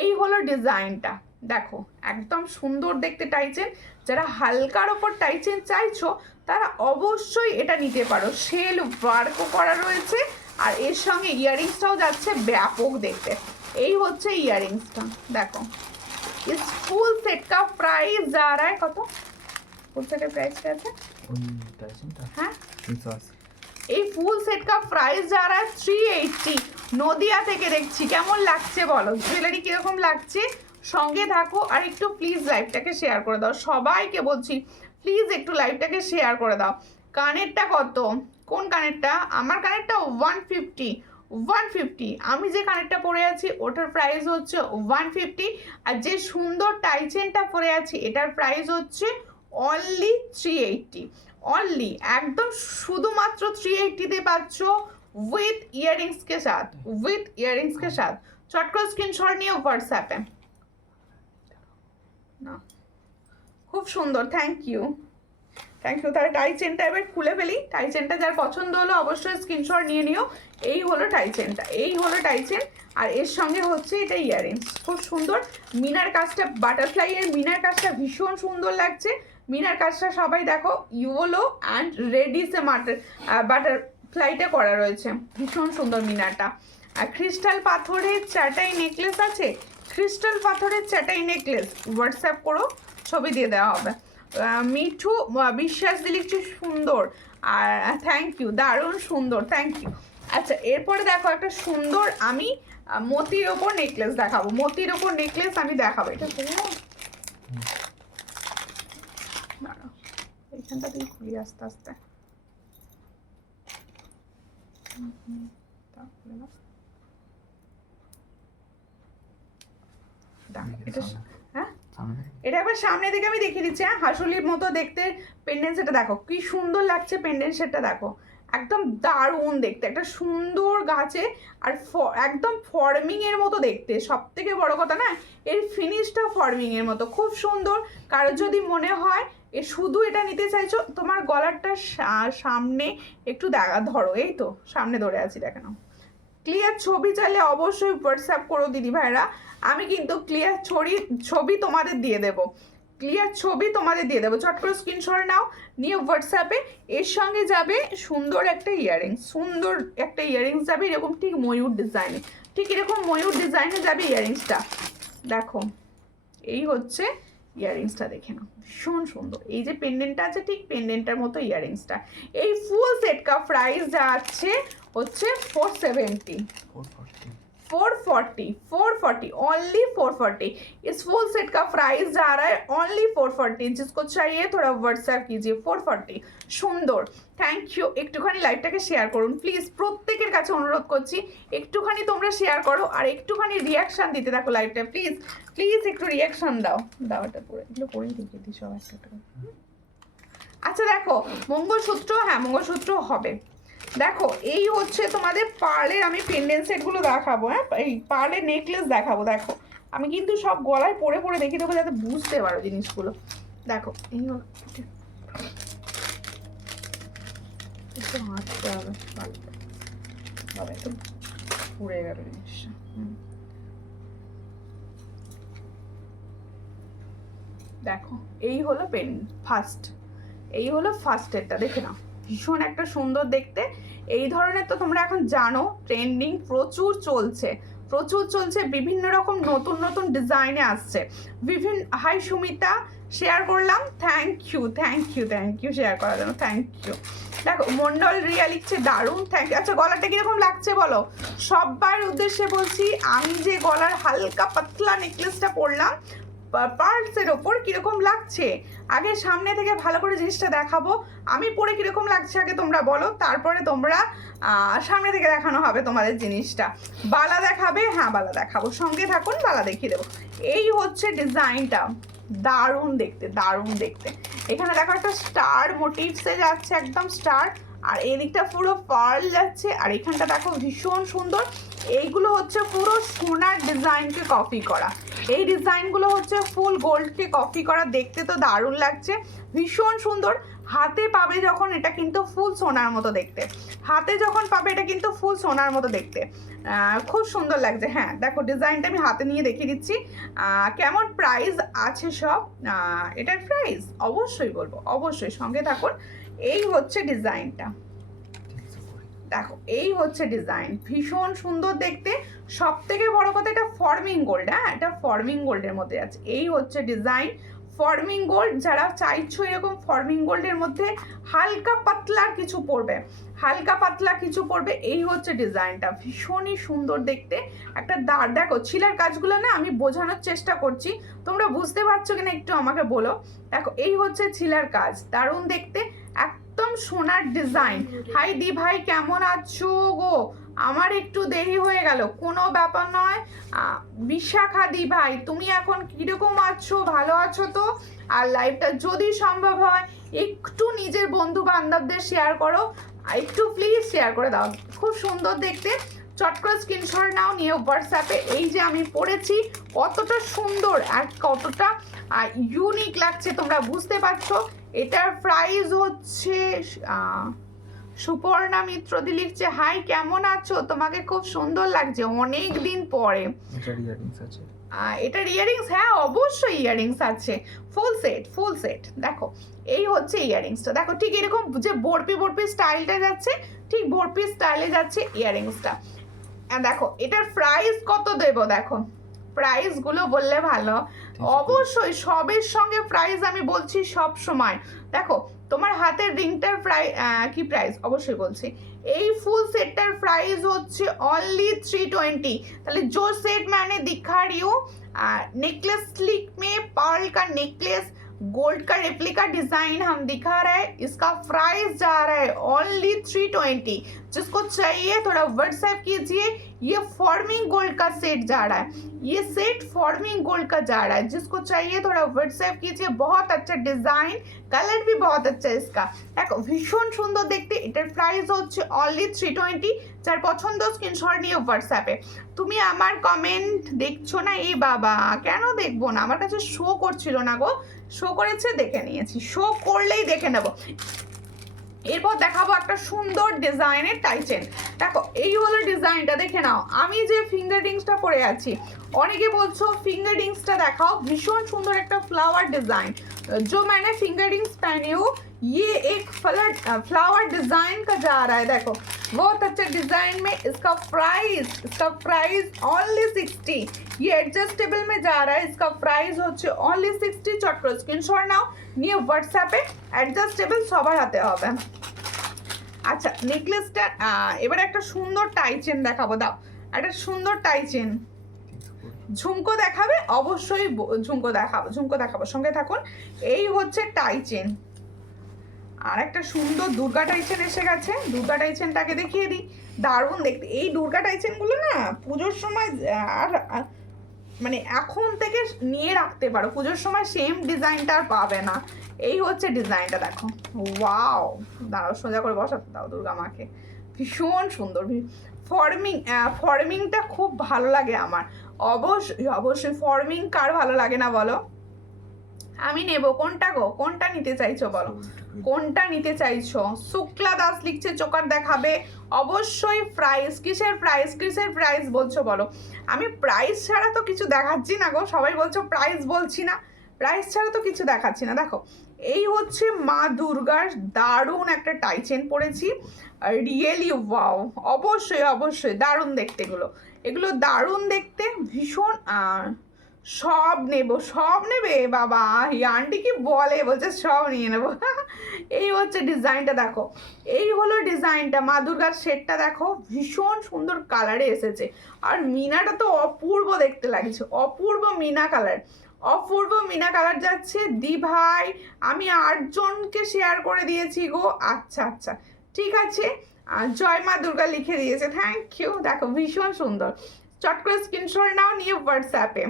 এই হলো ডিজাইনটা, দেখো একদম সুন্দর দেখতে টাইচেন। যারা হালকার ওপর টাইচেন চাইছো তারা অবশ্যই এটা নিতে পারো। সেল ওয়ার্কও করা রয়েছে, আর এর সঙ্গে ইয়াররিংসটাও যাচ্ছে ব্যাপক দেখতে। এই হচ্ছে ইয়াররিংসটা, দেখো। इस फुल सेट का प्राइस जा रहा है কত? ফুল সেটের প্রাইস কি আছে? হ্যাঁ 380। এই ফুল সেট কা প্রাইস যা রা 380। নদিয়া থেকে দেখছি, কেমন লাগছে বলো? জুয়েলারি কিরকম লাগছে? সঙ্গে থাকো। আর একটু প্লিজ লাইভটাকে শেয়ার করে দাও, সবাইকে বলছি প্লিজ একটু লাইভটাকে শেয়ার করে দাও। কানেরটা কত? কোন কানেরটা? আমার কানেরটা 150, 150। আমি যে কানেরটা পরে আছি ওটার প্রাইস হচ্ছে 150। আর যে সুন্দর টাইচেনটা পরে আছি এটার প্রাইস হচ্ছে অনলি 380। অনলি একদম শুধুমাত্র 380 তে পাচ্ছ উইথ ইয়াররিংস কে সাথ, উইথ ইয়াররিংস কে সাথ। চট করে স্ক্রিনশট নিয়ে হোয়াটসঅ্যাপে না। খুব সুন্দর, থ্যাংক ইউ, থ্যাংক ইউ। তাহলে টাই চেনটা এবার খুলে ফেলি। টাই চেনটা যার পছন্দ হলো অবশ্যই স্ক্রিনশট নিয়ে নিও। এই হলো টাই চেনটা, এই হলো টাই চেন। আর এর সঙ্গে হচ্ছে এটা ইয়াররিংস, খুব সুন্দর। মিনার কাজটা, বাটারফ্লাই এর মিনার কাজটা ভীষণ সুন্দর লাগছে। মিনার কাজটা সবাই দেখো, ইয়েলো অ্যান্ড রেডিসে বাটারফ্লাইটা করা রয়েছে, ভীষণ সুন্দর মিনারটা। আর ক্রিস্টাল পাথরের চাটাই নেকলেস আছে, ক্রিস্টাল পাথরের চাটাই নেকলেস হোয়াটসঅ্যাপ করো, ছবি দিয়ে দেওয়া হবে। মিঠু বিশ্বাস দিলি কি সুন্দর, আর থ্যাংক ইউ, দারুণ সুন্দর, থ্যাংক ইউ। আচ্ছা এরপরে দেখো একটা সুন্দর, আমি মতির ওপর নেকলেস দেখাবো, মতির ওপর নেকলেস আমি দেখাবো। এটা এইখানটা দিয়ে খুলি আস্তে আস্তে। এটা হ্যাঁ, এটা একবার সামনে দিকে আমি দেখিয়ে দিচ্ছি। হ্যাঁ, হাসুলির মতো দেখতে পেন্ডেন্ট সেটটা দেখো, কি সুন্দর লাগছে পেন্ডেন্ট সেটটা দেখো, একদম দারুণ দেখতে, একটা সুন্দর গাছে। আর একদম ফর্মিং এর মতো দেখতে, সব থেকে বড় কথা না, এর ফিনিশটা ফর্মিং এর মতো, খুব সুন্দর। কারো যদি মনে হয় শুধু এটা নিতে চাইছো, তোমার গলারটা সামনে একটু ধরো, এই তো সামনে ধরে আছি, দেখে নাও। ক্লিয়ার ছবি চাইলে অবশ্যই হোয়াটসঅ্যাপ করো দিদি ভাইরা, আমি কিন্তু ক্লিয়ার ছবি তোমাদের দিয়ে দেবো, ক্লিয়ার ছবি তোমাদের দিয়ে দেবো। চট করে স্ক্রিনশট নাও, নিয়ে হোয়াটসঅ্যাপে। এর সঙ্গে যাবে সুন্দর একটা ইয়াররিংস, সুন্দর একটা ইয়াররিংস যাবে এরকম, ঠিক ময়ূর ডিজাইনে, ঠিক এরকম ময়ূর ডিজাইনে যাবে ইয়াররিংসটা। দেখো এই হচ্ছে ইয়াররিংসটা, দেখে নাও ভীষণ সুন্দর। এই যে পেন্ডেন্টটা আছে ঠিক পেন্ডেন্টটার মতো ইয়াররিংসটা। এই ফুল সেট কা প্রাইস যাচ্ছে হচ্ছে 470, 440 ओनली 440। इस फुल सेट का प्राइस जा रहा है ओनली 440। जिसको चाहिए थोड़ा व्हाट्सएप कीजिए। 440 সুন্দর। Thank you. একটুখানি লাইভটাকে শেয়ার করুন প্লিজ, প্রত্যেকের কাছে অনুরোধ করছি একটুখানি তোমরা শেয়ার করো আর একটুখানি রিয়াকশন দিতে থাকো লাইভটা। প্লিজ প্লিজ একটু রিয়াকশন দাও। দাওয়াটা পরে এগুলো পরেই দেখিয়ে দিই সব একটা। আচ্ছা দেখো মঙ্গলসূত্র, হ্যাঁ মঙ্গলসূত্র হবে। দেখো এই হচ্ছে তোমাদের পার্লের, আমি পেন্ডেন্ট সেটগুলো দেখাবো, হ্যাঁ এই পার্লের নেকলেস দেখাবো। দেখো আমি কিন্তু সব গলায় পরে পরে দেখিয়ে দেবো যাতে বুঝতে পারো জিনিসগুলো। দেখো এই একটু হাঁটতে হবে, বাবা একটু পুড়ে গেল জিনিসটা। দেখো এই হলো পেন ফার্স্ট, এই হলো ফার্স্টেরটা, দেখে নাও ভীষণ একটা সুন্দর দেখতে। এই ধরনের তো তোমরা এখন জানো ট্রেন্ডিং প্রচুর চলছে, বিভিন্ন রকম নতুন নতুন ডিজাইনে আসছে বিভিন্ন। হাই সুমিতা, শেয়ার করলাম, থ্যাংক ইউ শেয়ার করার জন্য, থ্যাংক ইউ। দেখো মন্ডল রিয়া লিখছে দারুণ, থ্যাংক ইউ। আচ্ছা গলাটা কিরকম লাগছে বলো সবার উদ্দেশ্যে বলছি। আমি যে গলার হালকা পাতলা নেকলেসটা পরলাম পার্লসের ওপর কিরকম লাগছে আগে সামনে থেকে ভালো করে জিনিসটা দেখাবো। আমি পরে কিরকম লাগছে আগে তোমরা বলো, তারপরে তোমরা সামনে থেকে দেখানো হবে তোমাদের জিনিসটা। বালা দেখাবে, হ্যাঁ বালা দেখাবো, সঙ্গে থাকুন বালা দেখিয়ে দেবো। এই হচ্ছে ডিজাইনটা, দারুণ দেখতে। এখানে দেখো একটা স্টার মোটিভসে যাচ্ছে, একদম স্টার, আর এই দিকটা পুরো পার্ল যাচ্ছে, আর এখানটা দেখো ভীষণ সুন্দর। এইগুলো হচ্ছে পুরো সোনার ডিজাইনকে কপি করা, এই ডিজাইনগুলো হচ্ছে ফুল গোল্ডকে কপি করা। দেখতে তো দারুণ লাগছে, ভীষণ সুন্দর। হাতে পাবে যখন এটা কিন্তু ফুল সোনার মতো দেখতে, হাতে যখন পাবে এটা কিন্তু ফুল সোনার মতো দেখতে, খুব সুন্দর লাগছে। হ্যাঁ দেখো ডিজাইনটা আমি হাতে নিয়ে দেখিয়ে দিচ্ছি। কেমন প্রাইস আছে সব, এটার প্রাইস অবশ্যই বলবো, অবশ্যই সঙ্গে থাকুন। এই হচ্ছে ডিজাইনটা, দেখো এই হচ্ছে ডিজাইন, ভীষণ সুন্দর দেখতে। সব থেকে বড় কথা এটা ফর্মিং গোল্ড, হ্যাঁ এটা ফর্মিং গোল্ডের মধ্যে আছে। এই হচ্ছে ডিজাইন ফর্মিং গোল্ড, যারা চাইছো এরকম ফর্মিং গোল্ডের মধ্যে হালকা পাতলা কিছু পড়বে, এই হচ্ছে ডিজাইনটা, ভীষণই সুন্দর দেখতে। একটা দেখো ছিলার কাজগুলো না আমি বোঝানোর চেষ্টা করছি, তোমরা বুঝতে পারছো কিনা একটু আমাকে বলো। দেখো এই হচ্ছে ছিলার কাজ, দারুণ দেখতে, একদম সোনার ডিজাইন। হাই দি ভাই কেমন আছো গো, আমার একটু দেরি হয়ে গেল, কোনো ব্যাপার নয়। বিশাখা দি ভাই তুমি এখন কিরকম আছো, ভালো আছো তো? আর লাইভটা যদি সম্ভব হয় একটু নিজের বন্ধু বান্ধবদের শেয়ার করো, একটু প্লিজ শেয়ার করে দাও, খুব সুন্দর দেখতে। চট করে স্ক্রিনশট নাও, নিয়ে হোয়াটসঅ্যাপে এই যে আমি পড়েছি কতটা সুন্দর আর কতটা ইউনিক লাগছে তোমরা বুঝতে পারছো। এটার প্রাইস হচ্ছে সুপর্ণা মিত্রদি লিখছে হাই কেমন আছো, তোমাকে খুব সুন্দর লাগছে অনেক দিন পরে। এটার ইয়ারিংস, হ্যাঁ অবশ্যই ইয়ারিংস আছে, ফুল সেট। দেখো এই হচ্ছে ইয়ারিংসটা, দেখো ঠিক এরকম যে বরপি স্টাইলটা যাচ্ছে, ঠিক বরপি স্টাইলে যাচ্ছে ইয়ারিংসটা। দেখো এটার প্রাইস কত দেবো, দেখো প্রাইসগুলো বললে ভালো, অবশ্যই সবের সঙ্গে প্রাইস আমি বলছি সব সময়। দেখো তোমার হাতের রিংটার কি প্রাইস অবশ্যই বলছি। এই ফুল সেটটার প্রাইস হচ্ছে অনলি 320। তাহলে जो सेट मैंने दिखा रही हूँ नेकलेस स्लिक में पर्ल का नेकलेस गोल्ड का रेप्लिका डिजाइन हम दिखा रहे हैं, इसका प्राइस जा रहा है ओनली 320। जिसको चाहिए थोड़ा व्हाट्सएप कीजिए। ये फॉर्मिंग गोल्ड का सेट जा रहा है, ये सेट फॉर्मिंग गोल्ड का जा रहा है, जिसको चाहिए थोड़ा व्हाट्सएप कीजिए। बहुत अच्छा डिजाइन, कलर भी बहुत अच्छा है इसका। देखो भीषण सुंदर देखते, এটার প্রাইস হচ্ছে অনলি 320। যার পছন্দ স্ক্রিনশট নিয়ে হোয়াটসঅ্যাপে। তুমি আমার কমেন্ট দেখছো না? এই বাবা কেন দেখবো না, আমার কাছে শো করছিল না গো, শো করেছে দেখে নিয়েছি, শো করলেই দেখে নেব। এরপর দেখাবো একটা সুন্দর ডিজাইনের টাইচেন। দেখো এই হলো ডিজাইনটা, দেখে নাও। আমি যে ফিঙ্গার রিংসটা পরে আছি, অনেকে বলছো ফিঙ্গার রিংসটা দেখাও, ভীষণ সুন্দর একটা फ्लावर डिजाइन। जो मैंने फिंगर रिंग्स पहनी हूँ ये एक फ्लावर डिजाइन का जा रहा है, देखो बहुत अच्छा डिजाइन में। इसका प्राइस ओनली 60। ये एडजस्टेबल में जा रहा है, इसका प्राइस হচ্ছে ओनली 60। চট করে স্ক্রিনশট নাও, নিয়ে হোয়াটসঅ্যাপে অ্যাডজাস্টেবল সবার হাতে হবে। আচ্ছা নেকলেসটা এবার একটা সুন্দর টাইচেন দেখাবো, দাও একটা সুন্দর টাই চেন, ঝুমকো দেখাবে অবশ্যই, ঝুমকো দেখাবো, সঙ্গে থাকুন। এই হচ্ছে টাই চেন, আর একটা সুন্দর দুর্গা টাই চেন এসে গেছে। দুর্গা টাই চেনটাকে দেখিয়ে দিই, দারুণ দেখতে। এই দুর্গা টাই চেনগুলো না পুজোর সময় আর মানে এখন থেকে নিয়ে রাখতে পারো, পুজোর সময় সেম ডিজাইনটা আর পাবে না। এই হচ্ছে ডিজাইনটা, দেখো ওয়াও, দাঁড়াও সোজা করে বসাতে দাও দুর্গা মাকে, ভীষণ সুন্দর। ফর্মিংটা খুব ভালো লাগে আমার, অবশ্যই ফর্মিং কার ভালো লাগে না বলো? আমি নেব কোনটা গো, কোনটা নিতে চাইছো বলো, কোনটা নিতে চাইছো? শুক্লা দাস লিখছে চোকার দেখাবে, অবশ্যই। প্রাইস কিসের প্রাইস বলছো বলো? আমি প্রাইস ছাড়া তো কিছু দেখাচ্ছি না গো, সবাই বলছো প্রাইস বলছি না, প্রাইস ছাড়া তো কিছু দেখাচ্ছি না। দেখো এই হচ্ছে মা দুর্গার দারুণ একটা টাই চেন পরেছি, রিয়েলি ওয়াও, অবশ্যই দারুণ দেখতে এগুলো দারুণ দেখতে, ভীষণ। সব নেবে বাবা, আন্টি কি বলছে সব নিয়ে নেবো। এই হচ্ছে ডিজাইনটা, দেখো এই হলো ডিজাইনটা, মা দুর্গার সেটটা দেখো, ভীষণ সুন্দর কালারে এসেছে, আর মিনাটা তো অপূর্ব দেখতে লাগছে, অপূর্ব মিনা কালার যাচ্ছে। দি ভাই আমি 8 জনকে শেয়ার করে দিয়েছি গো, আচ্ছা ঠিক আছে, জয় মা দুর্গা লিখে দিয়েছে, থ্যাংক ইউ। দেখো ভীষণ সুন্দর, চট করে স্ক্রিনশট নাও, নিয়ে হোয়াটসঅ্যাপে।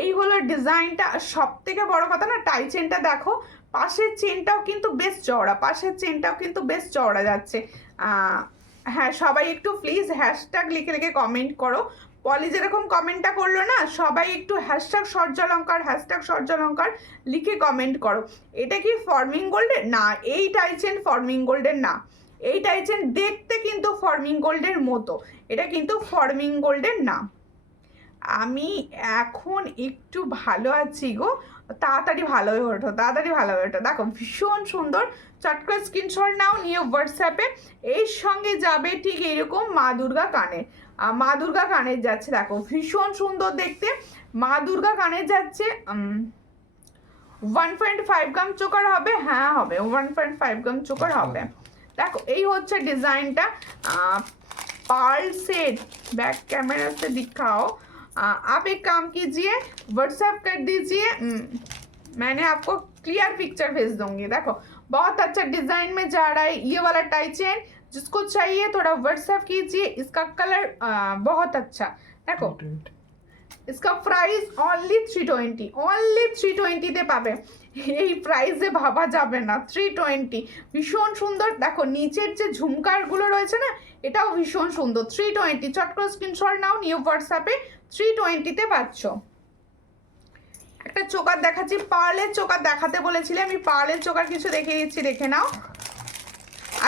এই হলো ডিজাইনটা, সব থেকে বড় কথা না টাই চেনটা দেখো, পাশের চেনটাও কিন্তু বেশ চওড়া, যাচ্ছে। হ্যাঁ সবাই একটু প্লিজ হ্যাশট্যাগ লিখে কমেন্ট করো, পলি যেরকম কমেন্টটা করলো না, সবাই একটু হ্যাশট্যাগ সূর্যালঙ্কার লিখে কমেন্ট করো। এটা কি ফর্মিং গোল্ডের? না, এই টাই চেন ফর্মিং গোল্ডের না, এই টাই চেন দেখতে কিন্তু ফর্মিং গোল্ডের মতো, এটা কিন্তু ফর্মিং গোল্ডের না। আমি এখন একটু ভালো আছি গো, তাড়াতাড়ি ভালো হয়ে ওঠো। দেখো ভীষণ সুন্দর, চট করে স্ক্রিনশট নাও, নিয়ে হোয়াটসঅ্যাপে। এর সঙ্গে যাবে ঠিক এইরকম মা দুর্গা কানের যাচ্ছে, দেখো ভীষণ সুন্দর দেখতে, মা দুর্গা কানের যাচ্ছে। 1.5 গ্রাম চোকার হবে, হ্যাঁ হবে, 1.5 গ্রাম চোকার হবে। দেখো এই হচ্ছে ডিজাইনটা, पार्ल सेट, बैक कैमरा से दिखाओ। आप एक काम कीजिए, व्हाट्सएप कर दीजिए, मैंने आपको क्लियर पिक्चर भेज दूंगी। देखो बहुत अच्छा डिजाइन में जा रहा है ये वाला टाई चेन, जिसको चाहिए थोड़ा व्हाट्सएप कीजिए। इसका कलर बहुत अच्छा, देखो इसका प्राइस ओनली 320 তে পাবে, এই প্রাইসে ভাবা যাবে না, 320, ভীষণ সুন্দর। দেখো নিচের যে ঝুমকারগুলো রয়েছে না, এটাও ভীষণ সুন্দর, 320। চট করে স্ক্রিনশট নাও, নিউ হোয়াটসঅ্যাপে 320 পাচ্ছ। একটা চোকার দেখাচ্ছি, পার্লের চোকার দেখাতে বলেছিলে, আমি পার্লের চোকার কিছু দেখিয়ে দিচ্ছি, দেখে নাও।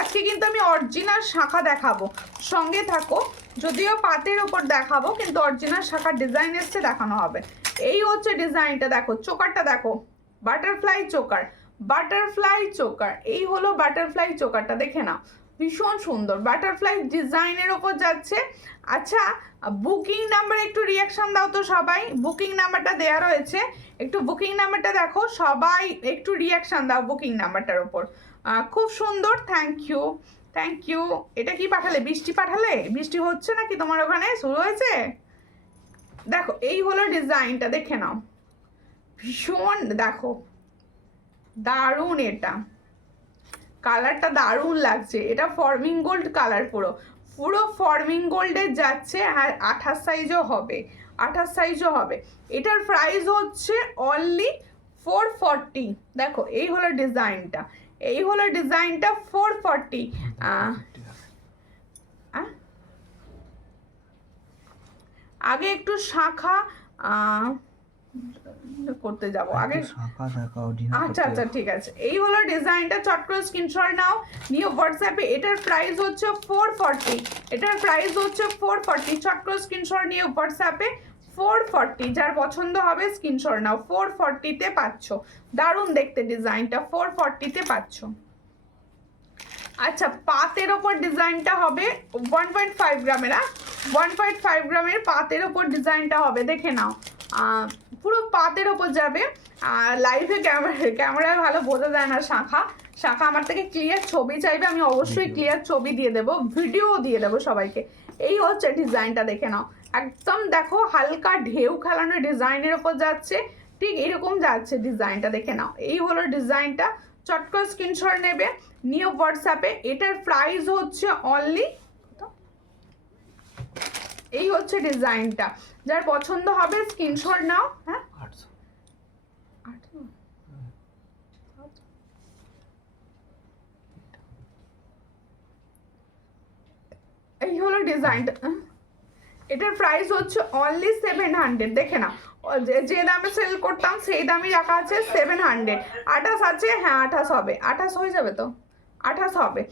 আজকে কিন্তু আমি অরিজিনাল শাখা দেখাবো, সঙ্গে থাকো। যদিও পাতের ওপর দেখাবো, কিন্তু অরিজিনাল শাখার ডিজাইন এসছে, দেখানো হবে। এই হচ্ছে ডিজাইনটা, দেখো চোকারটা দেখো, বাটারফ্লাই চোকার, এই হলো বাটারফ্লাই চোকারটা, দেখে নাও ভীষণ সুন্দর, বাটারফ্লাই ডিজাইনের ওপর যাচ্ছে। আচ্ছা বুকিং নাম্বার একটু রিয়াকশন দাও তো সবাই, বুকিং নাম্বারটা দেওয়া রয়েছে, একটু বুকিং নাম্বারটা দেখো সবাই, একটু রিয়াকশন দাও বুকিং নাম্বারটার ওপর। খুব সুন্দর, থ্যাংক ইউ। এটা কি পাঠালে? বৃষ্টি হচ্ছে নাকি তোমার ওখানে? শুরু হয়েছে? দেখো এই হলো ডিজাইনটা, দেখে নাও ভীষণ, দেখো দারুণ, এটা কালারটা দারুণ লাগছে, এটা ফর্মিং গোল্ড কালার, পুরো ফর্মিং গোল্ডের যাচ্ছে, আর 28 সাইজও হবে। এটার প্রাইস হচ্ছে অনলি 440। দেখো এই হলো ডিজাইনটা, 440। আগে একটু শাখা করতে যাব, আগে শাখা দেখাও। আচ্ছা ঠিক আছে, এই হলো ডিজাইনটা, চট করে স্ক্রিনশট নাও, নিয়ে হোয়াটসঅ্যাপে। এটার প্রাইস হচ্ছে 440, চট করে স্ক্রিনশট নিয়ে হোয়াটসঅ্যাপে 440, যার পছন্দ হবে স্ক্রিনশট নাও। 440 পাচ্ছ, দারুণ দেখতে ডিজাইনটা, 440 পাচ্ছ। আচ্ছা পাতের ওপর ডিজাইনটা হবে 1.5 গ্রামের, 1.5 গ্রামের পাতের ওপর ডিজাইনটা হবে, দেখে নাও পুরো পাতের ওপর যাবে। লাইভে ক্যামেরায় ভালো বোঝা যায় না, শাখা আমার থেকে ক্লিয়ার ছবি চাইবে, আমি অবশ্যই ক্লিয়ার ছবি দিয়ে দেবো, ভিডিও দিয়ে দেবো সবাইকে। এই হচ্ছে ডিজাইনটা, দেখে নাও একদম দেখো হালকা ঢেউ খেলানো ডিজাইনের ওপর যাচ্ছে, ঠিক এরকম যাচ্ছে ডিজাইনটা, দেখে নাও এই হলো ডিজাইনটা। চট করে স্ক্রিনশট নেবে, নিয়ে হোয়াটসঅ্যাপে। এটার প্রাইস হচ্ছে অনলি, এই হচ্ছে ডিজাইনটা, যার পছন্দ হবে স্ক্রিনশট নাও। হ্যাঁ 800 এই হলো ডিজাইনটা, এটার প্রাইস হচ্ছে অনলি 700, দেখে না যে দামে সেল করতাম সেই দামই রাখা আছে 700। 28 আছে, হ্যাঁ 28 হবে, 28 হয়ে যাবে তো, 28 হবে।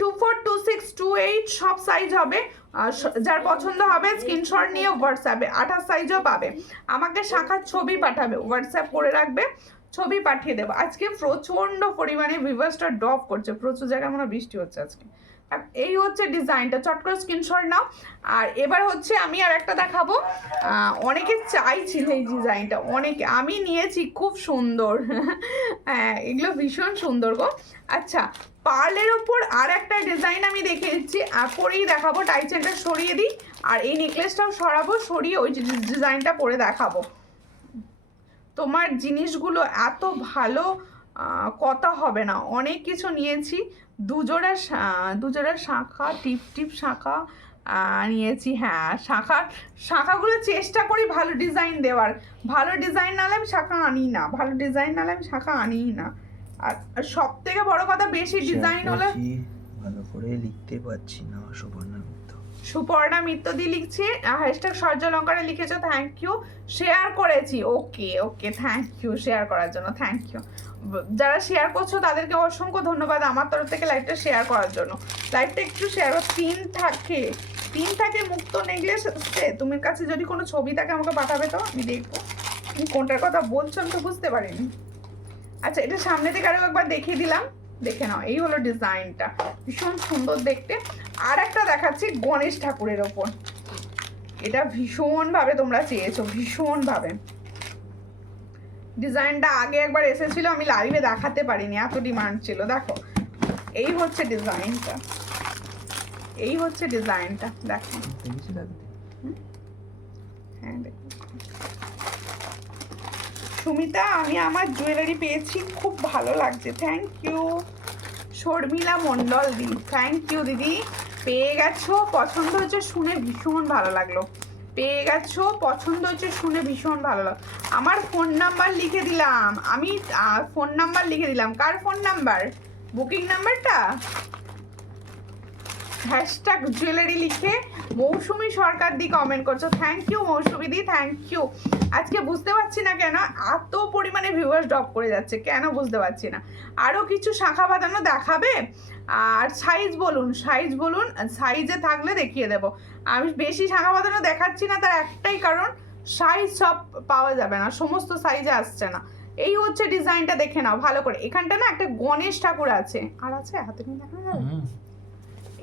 24, 26, 28 সব সাইজ হবে। যার পছন্দ হবে স্ক্রিনশট নিয়ে হোয়াটসঅ্যাপে 28 সাইজও পাবে। আমাকে শাখার ছবি পাঠাবে, হোয়াটসঅ্যাপ করে রাখবে, ছবি পাঠিয়ে দেবো। আজকে প্রচণ্ড পরিমাণে ভিউয়ার্সটা ড্রপ করছে, প্রচুর জায়গায় মনে হয় বৃষ্টি হচ্ছে আজকে। এই হচ্ছে ডিজাইনটা, চট করে স্ক্রিনশট নাও। আর এবার হচ্ছে আমি আর একটা দেখাবো, অনেকে চাইছিল এই ডিজাইনটা, অনেকে, আমি নিয়েছি, খুব সুন্দর। হ্যাঁ এগুলো ভীষণ সুন্দর গো। আচ্ছা পার্লের ওপর আর একটা ডিজাইন আমি দেখে দিচ্ছি, পরেই দেখাবো, টাইচেনটা সরিয়ে দিই আর এই নেকলেসটাও সরাবো, সরিয়ে ওই ডিজাইনটা পরে দেখাবো। তোমার জিনিসগুলো এত ভালো কথা হবে না, অনেক কিছু নিয়েছি, দুজোড়া শাখা, টিপ টিপ শাখা নিয়েছি। হ্যাঁ শাখাগুলো চেষ্টা করি ভালো ডিজাইন দেওয়ার, ভালো ডিজাইন নাহলে আমি শাখা আনি না, ভালো ডিজাইন নাহলে আমি শাখা আনি না। আর সব থেকে বড় কথা বেশি ডিজাইন হলে ভালো করে লিখতে পারছি না, সুপর্ণা মিত্র দি লিখছে, হ্যাশট্যাগ সূর্যালঙ্কারে লিখেছো, থ্যাংক ইউ। শেয়ার করেছি, okay okay, thank you share করার জন্য, থ্যাংক ইউ। যারা শেয়ার করছো তাদেরকে অসংখ্য ধন্যবাদ আমার তরফ থেকে লাইভটা শেয়ার করার জন্য। লাইভটা একটু শেয়ার, 3 থাকে মুক্ত নেকলেস। তুমি কাছে যদি কোনো ছবি থাকে আমাকে পাঠাবে তো, আমি দেখবো তুমি কোনটার কথা বলছো, আমি তো বুঝতে পারিনি। আচ্ছা এটা সামনে থেকে আরো একবার দেখিয়ে দিলাম, দেখে নাও এই হলো ডিজাইনটা, ভীষণ সুন্দর দেখতে। আর একটা দেখাচ্ছি গণেশ ঠাকুরের ওপর, এটা ভীষণভাবে তোমরা চেয়েছো, ভীষণভাবে। ডিজাইনটা আগে একবার এসেছিল, আমি লাইভে দেখাতে পারিনি, এত ডিমান্ড ছিল। দেখো এই হচ্ছে ডিজাইনটা, এই হচ্ছে ডিজাইনটা, দেখো। হ্যাঁ দেখো সুমিতা, আমি আমার জুয়েলারি পেয়েছি, খুব ভালো লাগছে, থ্যাংক ইউ। শর্মিলা মণ্ডল দি, থ্যাংক ইউ দিদি, পেয়ে গেছো, পছন্দ হয়েছে শুনে ভীষণ ভালো লাগলো, পেয়ে গেছো, পছন্দ হয়েছে শুনে ভীষণ ভালো লাগলো। আমার ফোন নাম্বার লিখে দিলাম, আমি ফোন নাম্বার লিখে দিলাম, কার ফোন নাম্বার, বুকিং নাম্বারটা, হ্যাশট্যাগ জুয়েলারি লিখে মৌসুমি সরকার দি কমেন্ট করছো, থ্যাংক ইউ মৌসুমি দি, থ্যাংক ইউ। আজকে বুঝতে পারছি না কেন এত পরিমাণে ভিউয়ার্স ড্রপ করে যাচ্ছে, কেন বুঝতে পারছি না। আরও কিছু শাখা বাঁধানো দেখাবে, আর সাইজ বলুন, সাইজে থাকলে দেখিয়ে দেবো। আমি বেশি শাখা বাঁধানো দেখাচ্ছি না, তার একটাই কারণ, সাইজ সব পাওয়া যাবে না, সমস্ত সাইজে আসছে না। এই হচ্ছে ডিজাইনটা, দেখে নাও ভালো করে। এখানটা না একটা গণেশ ঠাকুর আছে, আর আছে হাতে নিয়ে দেখা যাবে,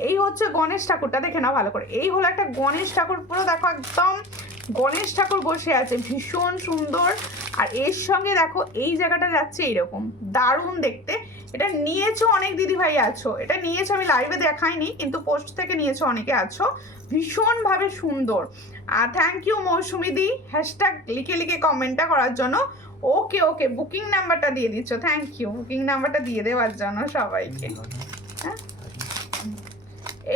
এই হচ্ছে গণেশ ঠাকুরটা, দেখে নাও ভালো করে। এই হলো একটা গণেশ ঠাকুর, পুরো দেখো একদম গণেশ ঠাকুর বসে আছে, ভীষণ সুন্দর। আর এর সঙ্গে দেখো এই জায়গাটা যাচ্ছে এইরকম, দারুণ দেখতে। এটা নিয়েছো অনেক দিদিভাই আছো, এটা নিয়েছো, আমি লাইভে দেখাইনি কিন্তু পোস্ট থেকে নিয়েছো অনেকে আছো, ভীষণভাবে সুন্দর। আর থ্যাংক ইউ মৌসুমি দি, হ্যাশট্যাগ লিখে কমেন্টটা করার জন্য। ওকে ওকে, বুকিং নাম্বারটা দিয়ে দিচ্ছ, থ্যাংক ইউ বুকিং নাম্বারটা দিয়ে দেওয়ার জন্য সবাইকে। হ্যাঁ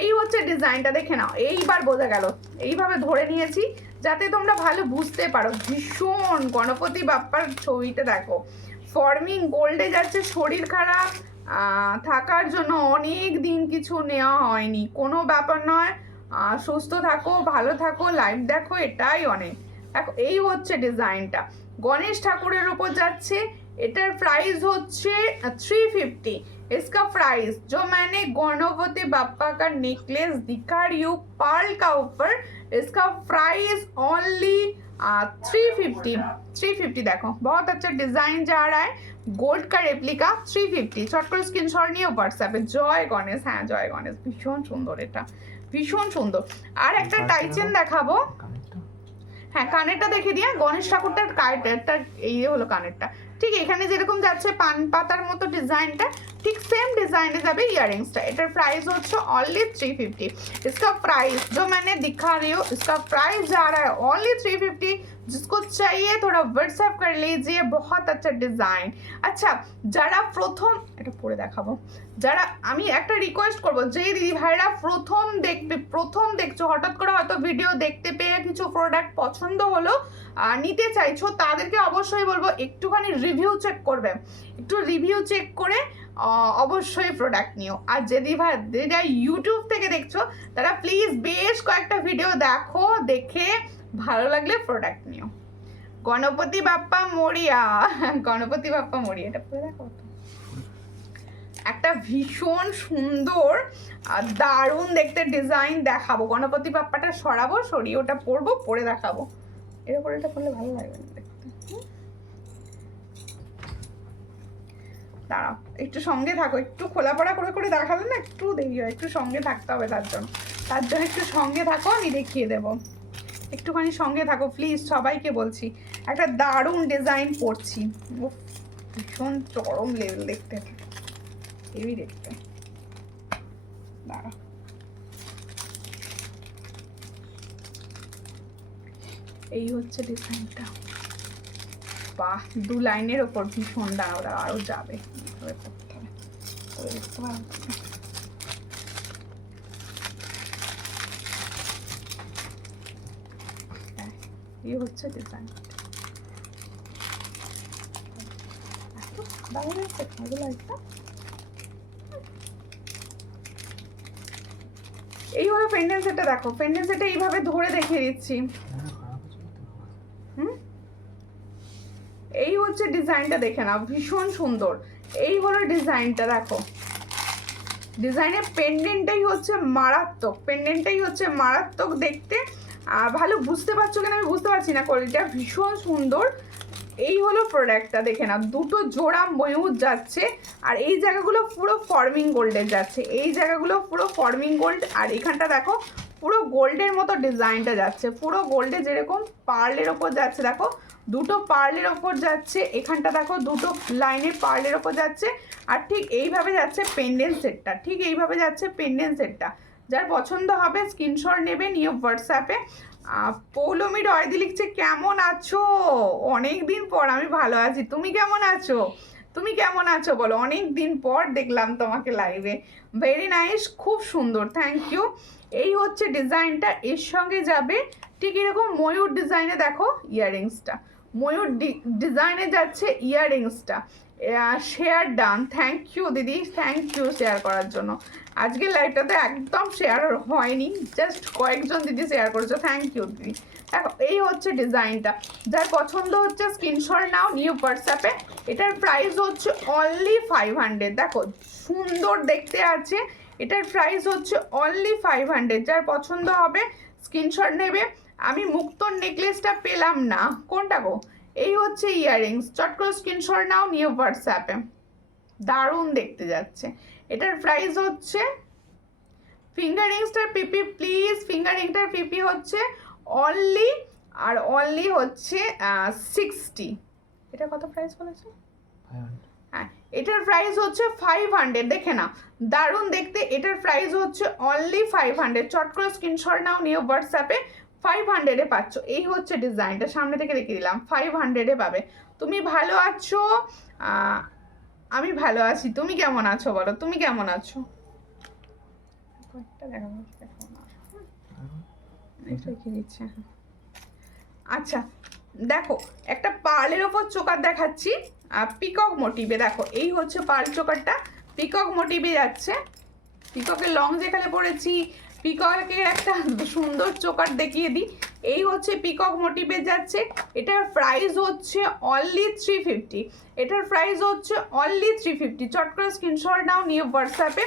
এই হচ্ছে ডিজাইনটা, দেখে নাও, এইবার বোঝা গেল, এইভাবে ধরে নিয়েছি যাতে তোমরা ভালো বুঝতে পারো। ভীষণ গণপতি বাপ্পার ছবিটা দেখো, ফর্মিং গোল্ডে যাচ্ছে, শরীর খারাপ থাকার জন্য অনেক দিন কিছু নেওয়া হয়নি, কোনো ব্যাপার নয়, সুস্থ থাকো, ভালো থাকো, লাইভ দেখো, এটাই অনেক। দেখো এই হচ্ছে ডিজাইনটা, গণেশ ঠাকুরের ওপর যাচ্ছে, এটার প্রাইস হচ্ছে 350। इसका प्राइस जो मैंने गणपति बाप्पा का नेकलेस दिखा रही हूँ पर्ल का ऊपर, इसका प्राइस ओनली 350। देखो बहुत अच्छा डिजाइन जा रहा है, गोल्ड का रेप्लिका 350। शॉर्ट कर स्क्रीनशॉट নিয়ে হোয়াটসঅ্যাপে। জয় গণেশ, হ্যাঁ জয় গণেশ, ভীষণ সুন্দর, এটা ভীষণ সুন্দর। আর একটা টাইচেন দেখাবো, হ্যাঁ কানেরটা দেখে দিয়া, গণেশ ঠাকুরটার কানেরটা এই হলো কানেরটা, ঠিক এখানে যেরকম যাচ্ছে পান পাতার মতো ডিজাইনটা, ঠিক সেম डिजाइने যাবে ইয়াররিংসটা। এটার প্রাইস হচ্ছে অনলি 350। इसका प्राइस जो मैंने दिखा रही हूँ इसका प्राइस जा रहा है ओनली 350। जिसको चाहिए थोड़ा व्हाट्सएप कर लीजिए, बहुत अच्छा डिजाइन। अच्छा যারা প্রথম, এটা পরে দেখাবো, যারা আমি একটা রিকোয়েস্ট করব, যে দিদি ভাইরা প্রথম দেখছো, হঠাৎ করে হয়তো ভিডিও দেখতে পেয়ে কিছু প্রোডাক্ট পছন্দ হলো নিতে চাইছো, তাদেরকে অবশ্যই বলবো একটুখানি রিভিউ চেক করবে, একটু রিভিউ চেক করে অবশ্যই প্রোডাক্ট নিও। আর যেটা ইউটিউব থেকে দেখছো তারা প্লিজ বেশ কয়েকটা ভিডিও দেখো, দেখে ভালো লাগলে প্রোডাক্ট নিও। গণপতি বাপ্পা মরিয়া, গণপতি বাপ্পা মরিয়া, এটা পরে দেখো তো। একটা ভীষণ সুন্দর দারুণ দেখতে ডিজাইন দেখাবো। গণপতি বাপ্পাটা সরাবো, সরিয়ে ওটা পরবো, পরে দেখাবো। এর উপরে এটা পরলে ভালো লাগবে না দেখতে। দাঁড়াও একটু সঙ্গে থাকো, একটু খোলাপড়া করে করে দেখালে না একটু দেরি হয়, একটু সঙ্গে থাকতে হবে তার জন্য একটু সঙ্গে থাকো, আমি দেখিয়ে দেবো। একটুখানি সঙ্গে থাকো প্লিজ, সবাইকে বলছি। একটা দারুণ ডিজাইন পরছি, ভীষণ চরম লেভেল দেখতে, হেভি দেখতে। দাঁড়া এই হচ্ছে ডিজাইনটা, বাহ 2 লাইনের ওপর ভীষণ, দাঁড়াও আরো যাবে, করতে হবে দেখতে পাচ্ছি। এই হচ্ছে ডিজাইন, এই হলো পেন্ডেন্ট সেটটা। দেখো পেন্ডেন্ট সেটটা এইভাবে ধরে দেখিয়ে দিচ্ছি। এই হচ্ছে ডিজাইনটা, দেখে নাও ভীষণ সুন্দর। এই হলো ডিজাইনটা, দেখো ডিজাইনের পেন্ডেন্টটাই হচ্ছে মারাত্মক, পেন্ডেন্টটাই হচ্ছে মারাত্মক দেখতে। ভালো বুঝতে পারছো কিনা আমি বুঝতে পারছি না, কোয়ালিটিটা ভীষণ সুন্দর। এই হলো প্রোডাক্টটা, দেখে না দুটো জোড়া ময়ূর যাচ্ছে, আর এই জায়গাগুলো পুরো ফর্মিং গোল্ডের যাচ্ছে, এই জায়গাগুলো পুরো ফর্মিং গোল্ড, আর এখানটা দেখো পুরো গোল্ডের মতো ডিজাইনটা যাচ্ছে, পুরো গোল্ডে যেরকম পার্লের ওপর যাচ্ছে, দেখো দুটো পার্লের ওপর যাচ্ছে, এখানটা দেখো দুটো লাইনের পার্লের ওপর যাচ্ছে, আর ঠিক এইভাবে যাচ্ছে পেন্ডেন্ট সেটটা, ঠিক এইভাবে যাচ্ছে পেন্ডেন্ট সেটটা। যার পছন্দ হবে স্ক্রিনশট নেবে, নিয়ে হোয়াটসঅ্যাপে। পৌলমী রয়দি লিখছে কেমন আছো, অনেক দিন পর। আমি ভালো আছি, তুমি কেমন আছো? তুমি কেমন আছো বলো, অনেক দিন পর দেখলাম তোমাকে লাইভে। ভেরি নাইস, খুব সুন্দর, থ্যাংক ইউ। এই হচ্ছে ডিজাইনটা, এর সঙ্গে যাবে ঠিক এরকম ময়ূর ডিজাইনে, দেখো ইয়াররিংসটা ময়ূর ডিজাইনে যাচ্ছে ইয়াররিংসটা। শেয়ার ডান, থ্যাংক ইউ দিদি, থ্যাংক ইউ শেয়ার করার জন্য। আজকের লাইভটাতে একদম শেয়ার হয়নি, জাস্ট কয়েকজন দিদি শেয়ার করেছো, থ্যাংক ইউ দিদি। দেখো এই হচ্ছে ডিজাইনটা, যার পছন্দ হচ্ছে স্ক্রিনশট নাও, নিউ হোয়াটসঅ্যাপে। এটার প্রাইস হচ্ছে অনলি 500। দেখো সুন্দর দেখতে আছে, এটার প্রাইস হচ্ছে অনলি 500। যার পছন্দ হবে স্ক্রিনশট নেবে। আমি মুক্তোর নেকলেসটা পেলাম না, কোনটা গো? এই হচ্ছে ইয়াররিংস, চট করে স্ক্রিনশট নাও, নিউ হোয়াটসঅ্যাপে। দারুণ দেখতে যাচ্ছে। এটার প্রাইস হচ্ছে, ফিঙ্গার রিংসটার পিপি প্লিজ, ফিঙ্গার রিংটার পিপি হচ্ছে অনলি আর অনলি হচ্ছে 60। এটা কত প্রাইস বলেছে? হ্যাঁ এটার প্রাইস হচ্ছে 500। দেখে না দারুণ দেখতে, এটার প্রাইস হচ্ছে অনলি 500। চট করে স্ক্রিনশট নাও, নিউ হোয়াটসঅ্যাপে। 500-এ পাচ্ছ। এই হচ্ছে ডিজাইনটা, সামনে থেকে রেখে দিলাম, 500-এ পাবে। তুমি ভালো আছো? আমি ভালো আছি, তুমি কেমন আছো বলো, তুমি কেমন আছো? আচ্ছা দেখো একটা পার্লের ওপর চোকার দেখাচ্ছি, পিকক মোটিভে। দেখো এই হচ্ছে পার্ল চোকারটা, পিকক মোটিভে যাচ্ছে। পিককের লং যেখানে পড়েছি, পিককের একটা সুন্দর চোকার দেখিয়ে দিই। এই হচ্ছে পিকক মোটিভে যাচ্ছে। এটার প্রাইস হচ্ছে অনলি 350। এটার প্রাইস হচ্ছে অনলি 350। চট করে স্ক্রিনশট নাও, নিউ হোয়াটসঅ্যাপে।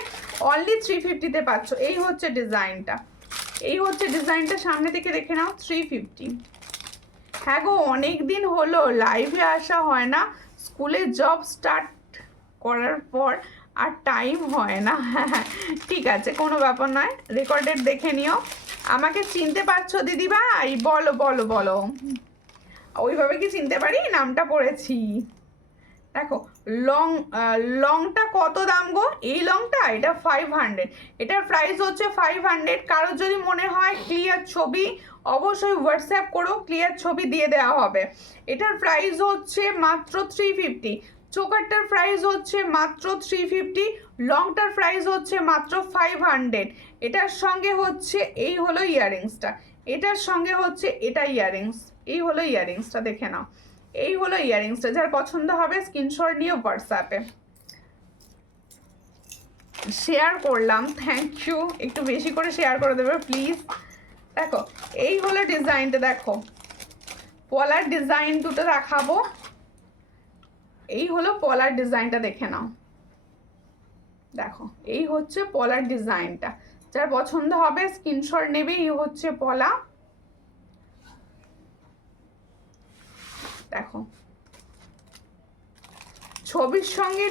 অনলি 350-তে পাচ্ছ। এই হচ্ছে ডিজাইনটা, এই হচ্ছে ডিজাইনটা, সামনে থেকে দেখে নাও, 350। হ্যাঁ গো অনেক দিন হলো লাইভে আসা হয় না, স্কুলে জব স্টার্ট করার পর আর টাইম হয় না। ঠিক আছে, কোনো ব্যাপার নয়, রেকর্ডেড দেখে নিও। আমাকে চিনতে পারছো দিদি ভাই? বলো বলো বলো। ওইভাবে কি চিনতে পারি? নামটা পড়েছি। দেখো লংটা কত দাম গো? এই লংটা এটা 500, এটার প্রাইস হচ্ছে 500। কারোর যদি মনে হয় ক্লিয়ার ছবি, অবশ্যই হোয়াটসঅ্যাপ করো, ক্লিয়ার ছবি দিয়ে দেওয়া হবে। এটার প্রাইস হচ্ছে মাত্র 350, চোকারটার প্রাইস হচ্ছে মাত্র 350, লংটার প্রাইস হচ্ছে মাত্র 500। এটার সঙ্গে হচ্ছে এই হলো ইয়াররিংসটা, এটার সঙ্গে হচ্ছে এটা ইয়াররিংস, এই হলো ইয়াররিংসটা, দেখে নাও। এই হলো ইয়াররিংসটা, যার পছন্দ হবে স্ক্রিনশট নিয়ে হোয়াটসঅ্যাপে শেয়ার করলাম। থ্যাংক ইউ, একটু বেশি করে শেয়ার করে দেবে প্লিজ। দেখো এই হলো ডিজাইনটা, দেখো পলার ডিজাইন দুটো দেখাবো। এই হলো পলার ডিজাইনটা, দেখে নাও। দেখো এই হচ্ছে পলার ডিজাইনটা, যার পছন্দ হবে স্ক্রিনশট নেবে। এই হচ্ছে পলা, দেখো ছবির সঙ্গে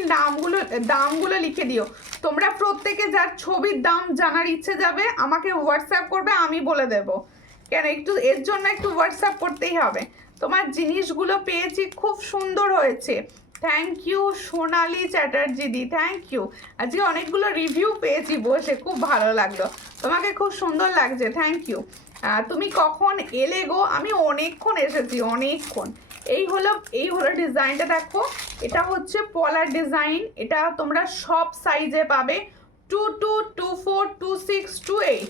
দামগুলো লিখে দিও। তোমরা প্রত্যেকে যার ছবির দাম জানার ইচ্ছে যাবে আমাকে হোয়াটসঅ্যাপ করবে, আমি বলে দেব। কেন একটু এর জন্য একটু হোয়াটসঅ্যাপ করতেই হবে। তোমার জিনিসগুলো পেয়েছি, খুব সুন্দর হয়েছে। থ্যাংক ইউ সোনালি চ্যাটার্জি দি, থ্যাংক ইউ। আজকে অনেকগুলো রিভিউ পেয়েছি বসে, খুব ভালো লাগলো। তোমাকে খুব সুন্দর লাগছে, থ্যাংক ইউ। তুমি কখন এলে গো? আমি অনেকক্ষণ এসেছি, অনেকক্ষণ। এই হলো ডিজাইনটা, দেখো এটা হচ্ছে পলার ডিজাইন। এটা তোমরা সব সাইজে পাবে, 22, 24, 26, 28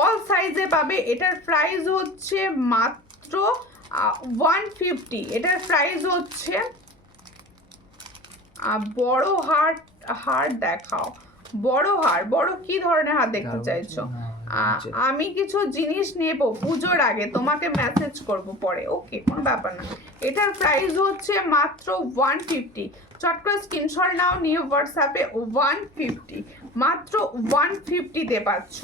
অল সাইজে পাবে। এটার প্রাইস হচ্ছে মাত্র 150। এটার প্রাইস হচ্ছে বড় হার দেখাও। বড় কি ধরনের হার দেখতে চাইছো? আমি কিছু জিনিস নেব পুজোর আগে, তোমাকে মেসেজ করব পরে, ওকে, কোনো ব্যাপার না। এটার প্রাইস হচ্ছে মাত্র 150। চট করে স্ক্রিনশট নাও, নিয়ে হোয়াটসঅ্যাপে 150, মাত্র 150-তে পাচ্ছ।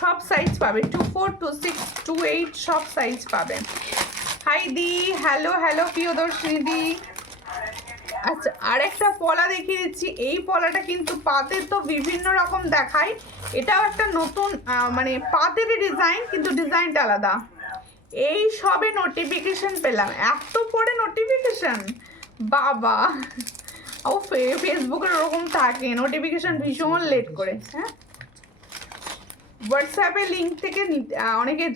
সব সাইজ পাবে, 24, 26, 28 সব সাইজ পাবে। হাই দি, হ্যালো প্রিয়দর্শিনী দি। আচ্ছা, আর একটা পলা দেখিয়ে দিচ্ছি। এই পলাটা কিন্তু পাতের তো বিভিন্ন রকম দেখায়, এটাও একটা নতুন মানে পাতেরই ডিজাইন, কিন্তু ডিজাইনটা আলাদা। এই সবে নোটিফিকেশন পেলাম, এত পরে নোটিফিকেশন, বাবা। ও ফেসবুকের ওরকম থাকে, নোটিফিকেশন ভীষণ লেট করে। হ্যাঁ, হোয়াটসঅ্যাপের লিঙ্ক থেকে অনেকে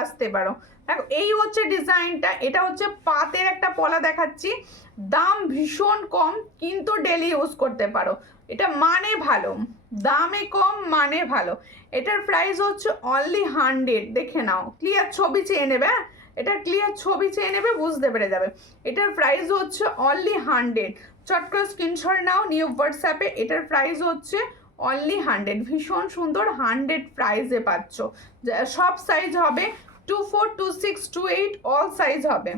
আসতে পারো। দেখো এই হচ্ছে ডিজাইনটা, এটা হচ্ছে পাতের একটা পলা দেখাচ্ছি। দাম ভীষণ কম, কিন্তু ডেলি ইউজ করতে পারো। এটা মানে ভালো, দামে কম মানে ভালো। এটার প্রাইস হচ্ছে অনলি 100। দেখে নাও, ক্লিয়ার ছবি চেয়ে নেবে, এটা ক্লিয়ার ছবি চেয়ে নেবে, বুঝতে পেরে যাবে। এটার প্রাইস হচ্ছে অনলি 100। চট করে স্ক্রিনশট নাও, নিউ হোয়াটসঅ্যাপে। এটার প্রাইস হচ্ছে অনলি 100। ভীষণ সুন্দর, 100 প্রাইসে পাচ্ছ। সব সাইজ হবে, 24, 26, 28 অল সাইজ হবে।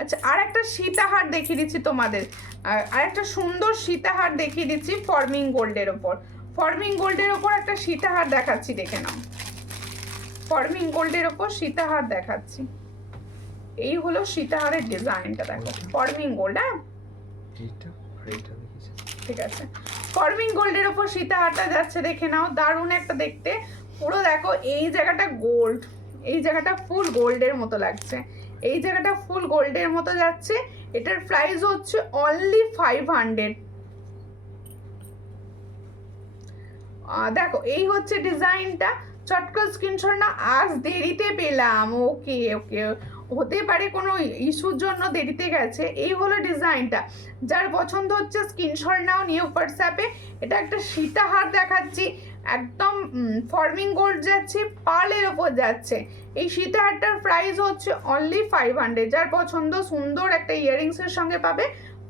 আচ্ছা, আর একটা সীতাহার দেখিয়ে দিচ্ছি তোমাদের, আর একটা সুন্দর সীতাহার দেখিয়ে দিচ্ছি ফর্মিং গোল্ডের ওপর। ফর্মিং গোল্ডের ওপর একটা সীতাহার দেখাচ্ছি, দেখে নাও। ফর্মিং গোল্ডের ওপর সীতাহার দেখাচ্ছি। এই হলো সীতাহারের ডিজাইনটা, দেখো ফর্মিং গোল্ড। হ্যাঁ, ঠিক আছে, ফর্মিং গোল্ডের ওপর সীতাহারটা যাচ্ছে, দেখে নাও। দারুণ একটা দেখতে, পুরো দেখো এই জায়গাটা গোল্ড, এই জায়গাটা ফুল গোল্ডের মতো লাগছে, এই জায়গাটা ফুল গোল্ডের মতো যাচ্ছে। এটার প্রাইস হচ্ছে অনলি 500। দেখো এই হচ্ছে ডিজাইনটা। চটকন স্ক্রিনশট না, আজ দেরিতে পেলাম, ওকে ওকে, হতে পারে কোনো ইস্যুর জন্য দেরিতে গেছে। এই হলো ডিজাইনটা, যার পছন্দ হচ্ছে স্ক্রিনশট নাও, নিয়ে হোয়াটসঅ্যাপে। এটা একটা সীতাহার দেখাচ্ছি, একদম ফর্মিং গোল্ড যাচ্ছে, পার্লের ওপর যাচ্ছে। এই সীতাহারটার প্রাইস হচ্ছে অনলি 500। যার পছন্দ সুন্দর একটা ইয়াররিংসের সঙ্গে পাবে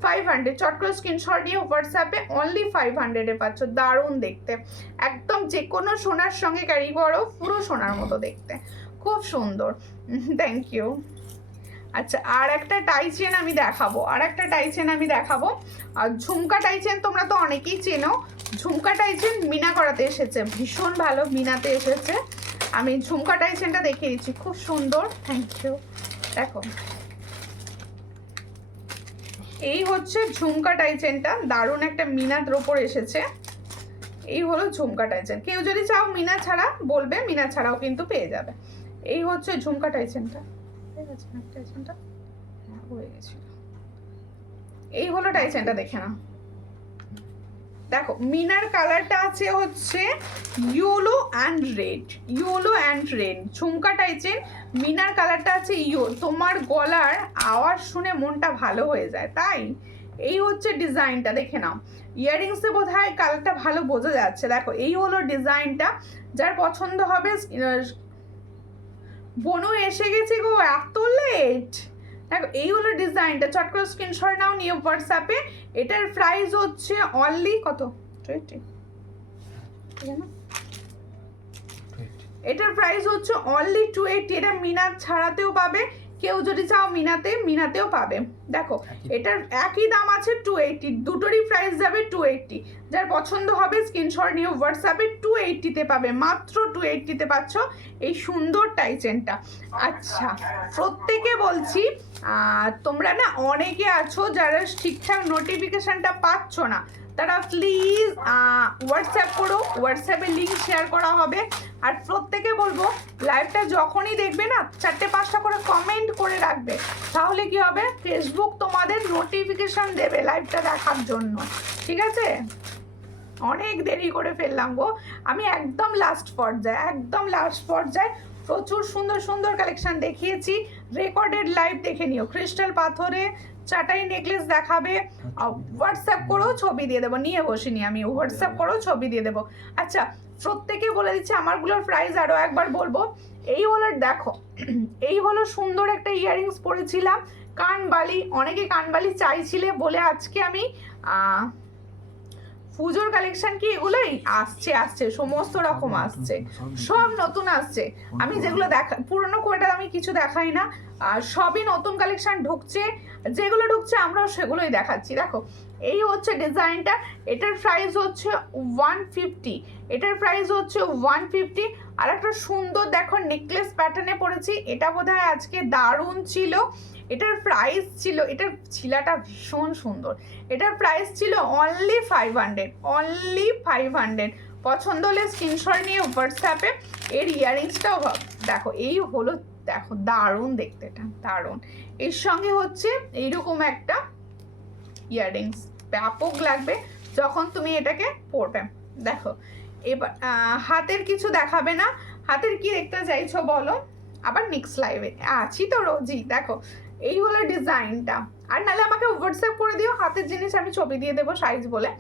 500। চট করে স্ক্রিনশট নিয়ে হোয়াটসঅ্যাপে অনলি 500-এ পাচ্ছ। দারুণ দেখতে, একদম যে কোনো সোনার সঙ্গে ক্যারি করো, পুরো সোনার মতো দেখতে, খুব সুন্দর। Thank you. আচ্ছা, আর একটা টাই চেন আমি দেখাবো, আর ঝুমকা টাই চেন তোমরা তো অনেকেই চেনো। ঝুমকা টাই চেন মিনা করাতে এসেছে, ভীষণ ভালো, মিনাতে এসেছে। আমি ঝুমকা টাই চেনটা দেখিয়ে দিচ্ছি, খুব সুন্দর। Thank you. দেখো এই হচ্ছে ঝুমকা টাইচেনটা, দারুণ একটা মিনার ওপর এসেছে। এই হলো ঝুমকা টাইচেন, কেউ যদি চাও মিনা ছাড়া বলবে, মিনা ছাড়াও কিন্তু পেয়ে যাবে। এই হচ্ছে ঝুমকা টাইচেনটা, ঠিক আছে না টাইচেনটা হয়ে গেছিল। এই হলো টাইচেনটা, দেখে না। দেখো মিনার কালারটা আছে হচ্ছে yellow and red, yellow and red ঝুমকা টাইচেন। মিনার কালারটা আছে তোমার গলার আওয়াজ শুনে মনটা ভালো হয়ে যায়, তাই এই হচ্ছে ডিজাইনটা, দেখে নাও। ইয়াররিংসে বোধহয় কালারটা ভালো বোঝা যাচ্ছে। দেখো এই হলো ডিজাইনটা, যার পছন্দ হবে। বনু এসে গেছি গো, এত লেট। দেখো এই হলো ডিজাইনটা, চট করে স্ক্রিনশট নাও, নিয়ে হোয়াটসঅ্যাপে। এটার প্রাইস হচ্ছে অনলি কত, 20, ঠিক আছে না? এটার প্রাইস হচ্ছে অনলি 280। এটা মিনার ছাড়াতেও পাবে, কেউ যদি চাও মিনাতেও পাবে। দেখো এটার একই দাম আছে 280, দুটোরই প্রাইস যাবে 280। যার পছন্দ হবে স্ক্রিনশট নিয়ে হোয়াটসঅ্যাপে 280-তে পাবে, মাত্র 280-তে পাচ্ছ এই সুন্দর টাইচেনটা। আচ্ছা প্রত্যেকে বলছি, তোমরা না অনেকে আছো যারা ঠিকঠাক নোটিফিকেশনটা পাচ্ছ না, তারা প্লিজ হোয়াটসঅ্যাপ করো, হোয়াটসঅ্যাপে লিঙ্ক শেয়ার করা হবে। আর প্রত্যেকে বলবো লাইভটা যখনই দেখবে না 4-5টা করে কমেন্ট করে রাখবে, তাহলে কি হবে ফেসবুক তোমাদের নোটিফিকেশন দেবে লাইভটা দেখার জন্য, ঠিক আছে? অনেক দেরি করে ফেললাম গো, আমি একদম লাস্ট পর্যায়ে প্রচুর সুন্দর সুন্দর কালেকশন দেখিয়েছি। রেকর্ডেড লাইভ দেখে নিও। ক্রিস্টাল পাথরে চাটাই নেকলেস দেখাবে, হোয়াটসঅ্যাপ করেও ছবি দিয়ে দেবো, নিয়ে বসিনি আমি, হোয়াটসঅ্যাপ করেও ছবি দিয়ে দেবো। আচ্ছা প্রত্যেকে বলে দিচ্ছে, আমারগুলোর প্রাইস আরও একবার বলবো। এই হলো দেখো, এই হলো সুন্দর একটা ইয়াররিংস পরেছিলাম, কানবালি, অনেকে কানবালি চাইছিলে বলে আজকে আমি পুজোর কালেকশন কি এগুলোই আসছে সমস্ত রকম আসছে, সব নতুন আসছে। আমি যেগুলো পুরনো কোয়াটা আমি কিছু দেখাই না, সবই নতুন কালেকশন ঢুকছে, যেগুলো ঢুকছে আমরাও সেগুলোই দেখাচ্ছি। দেখো এই হচ্ছে ডিজাইনটা, এটার প্রাইস হচ্ছে 150, এটার প্রাইস হচ্ছে 150। আর একটা সুন্দর দেখো নেকলেস প্যাটার্নে পড়েছি, এটা বোধহয় আজকে দারুণ ছিল। এটার প্রাইস ছিল, এটার ছিলাটা ভীষণ সুন্দর, এটার প্রাইস ছিল অনলি 500। পছন্দ হলে স্ক্রিনশট নিয়ে হোয়াটসঅ্যাপে। এর ইয়াররিংসটাও দেখো, এই হলো দেখো দারুণ দেখতে, এটা দারুণ। এর সঙ্গে হচ্ছে এইরকম একটা ইয়াররিংস, ব্যাপক লাগবে যখন তুমি এটাকে পরবে। দেখো এবার হাতের কিছু দেখাবে না, হাতের কি দেখতে চাইছো বলো, আবার নেক্সট লাইভে আছি তো রোজই। দেখো এই হলো ডিজাইনটা, আর নাহলে আমাকে হোয়াটসঅ্যাপ করে দিও, হাতের জিনিস আমি ছবি দিয়ে দেবো সাইজ বলে।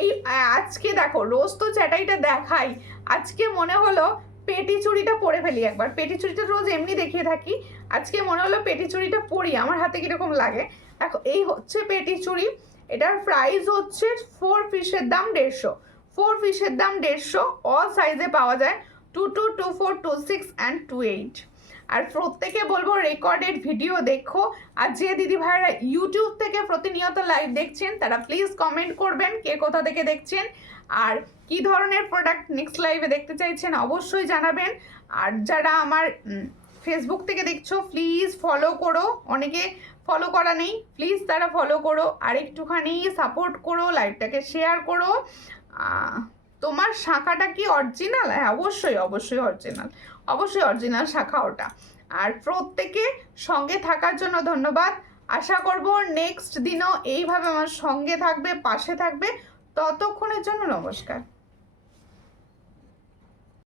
এই আজকে দেখো রোজ তো চ্যাটাইটা দেখাই, আজকে মনে হলো পেটি চুড়িটা পরে ফেলি একবার। পেটি চুড়িটা রোজ এমনি দেখিয়ে থাকি, আজকে মনে হলো পেটি চুড়িটা পরি, আমার হাতে কিরকম লাগে। দেখো এই হচ্ছে পেটি চুড়ি, এটার প্রাইস হচ্ছে 4 পিসের দাম 150, 4 পিসের দাম 150। অল সাইজে পাওয়া যায়, 22, 24, 26 অ্যান্ড 28। আর প্রত্যেকে বলবো রেকর্ডেড ভিডিও দেখো। আর যে দিদি ভাইরা ইউটিউব থেকে প্রতিনিয়ত লাইভ দেখছেন তারা প্লিজ কমেন্ট করবেন কে কোথা থেকে দেখছেন, আর কি ধরনের প্রোডাক্ট নেক্সট লাইভে দেখতে চাইছেন অবশ্যই জানাবেন। আর যারা আমার ফেসবুক থেকে দেখছো প্লিজ ফলো করো, অনেকে ফলো করা নেই, প্লিজ তারা ফলো করো, আর একটুখানি সাপোর্ট করো, লাইভটাকে শেয়ার করো। তোমার শাখাটা কি অরিজিনাল? হ্যাঁ অবশ্যই অরিজিনাল শাখা ওটা। আর প্রত্যেকে সঙ্গে থাকার জন্য ধন্যবাদ। আশা করব নেক্সট দিনও এইভাবে আমার সঙ্গে থাকবে, পাশে থাকবে। ততক্ষণের জন্য নমস্কার।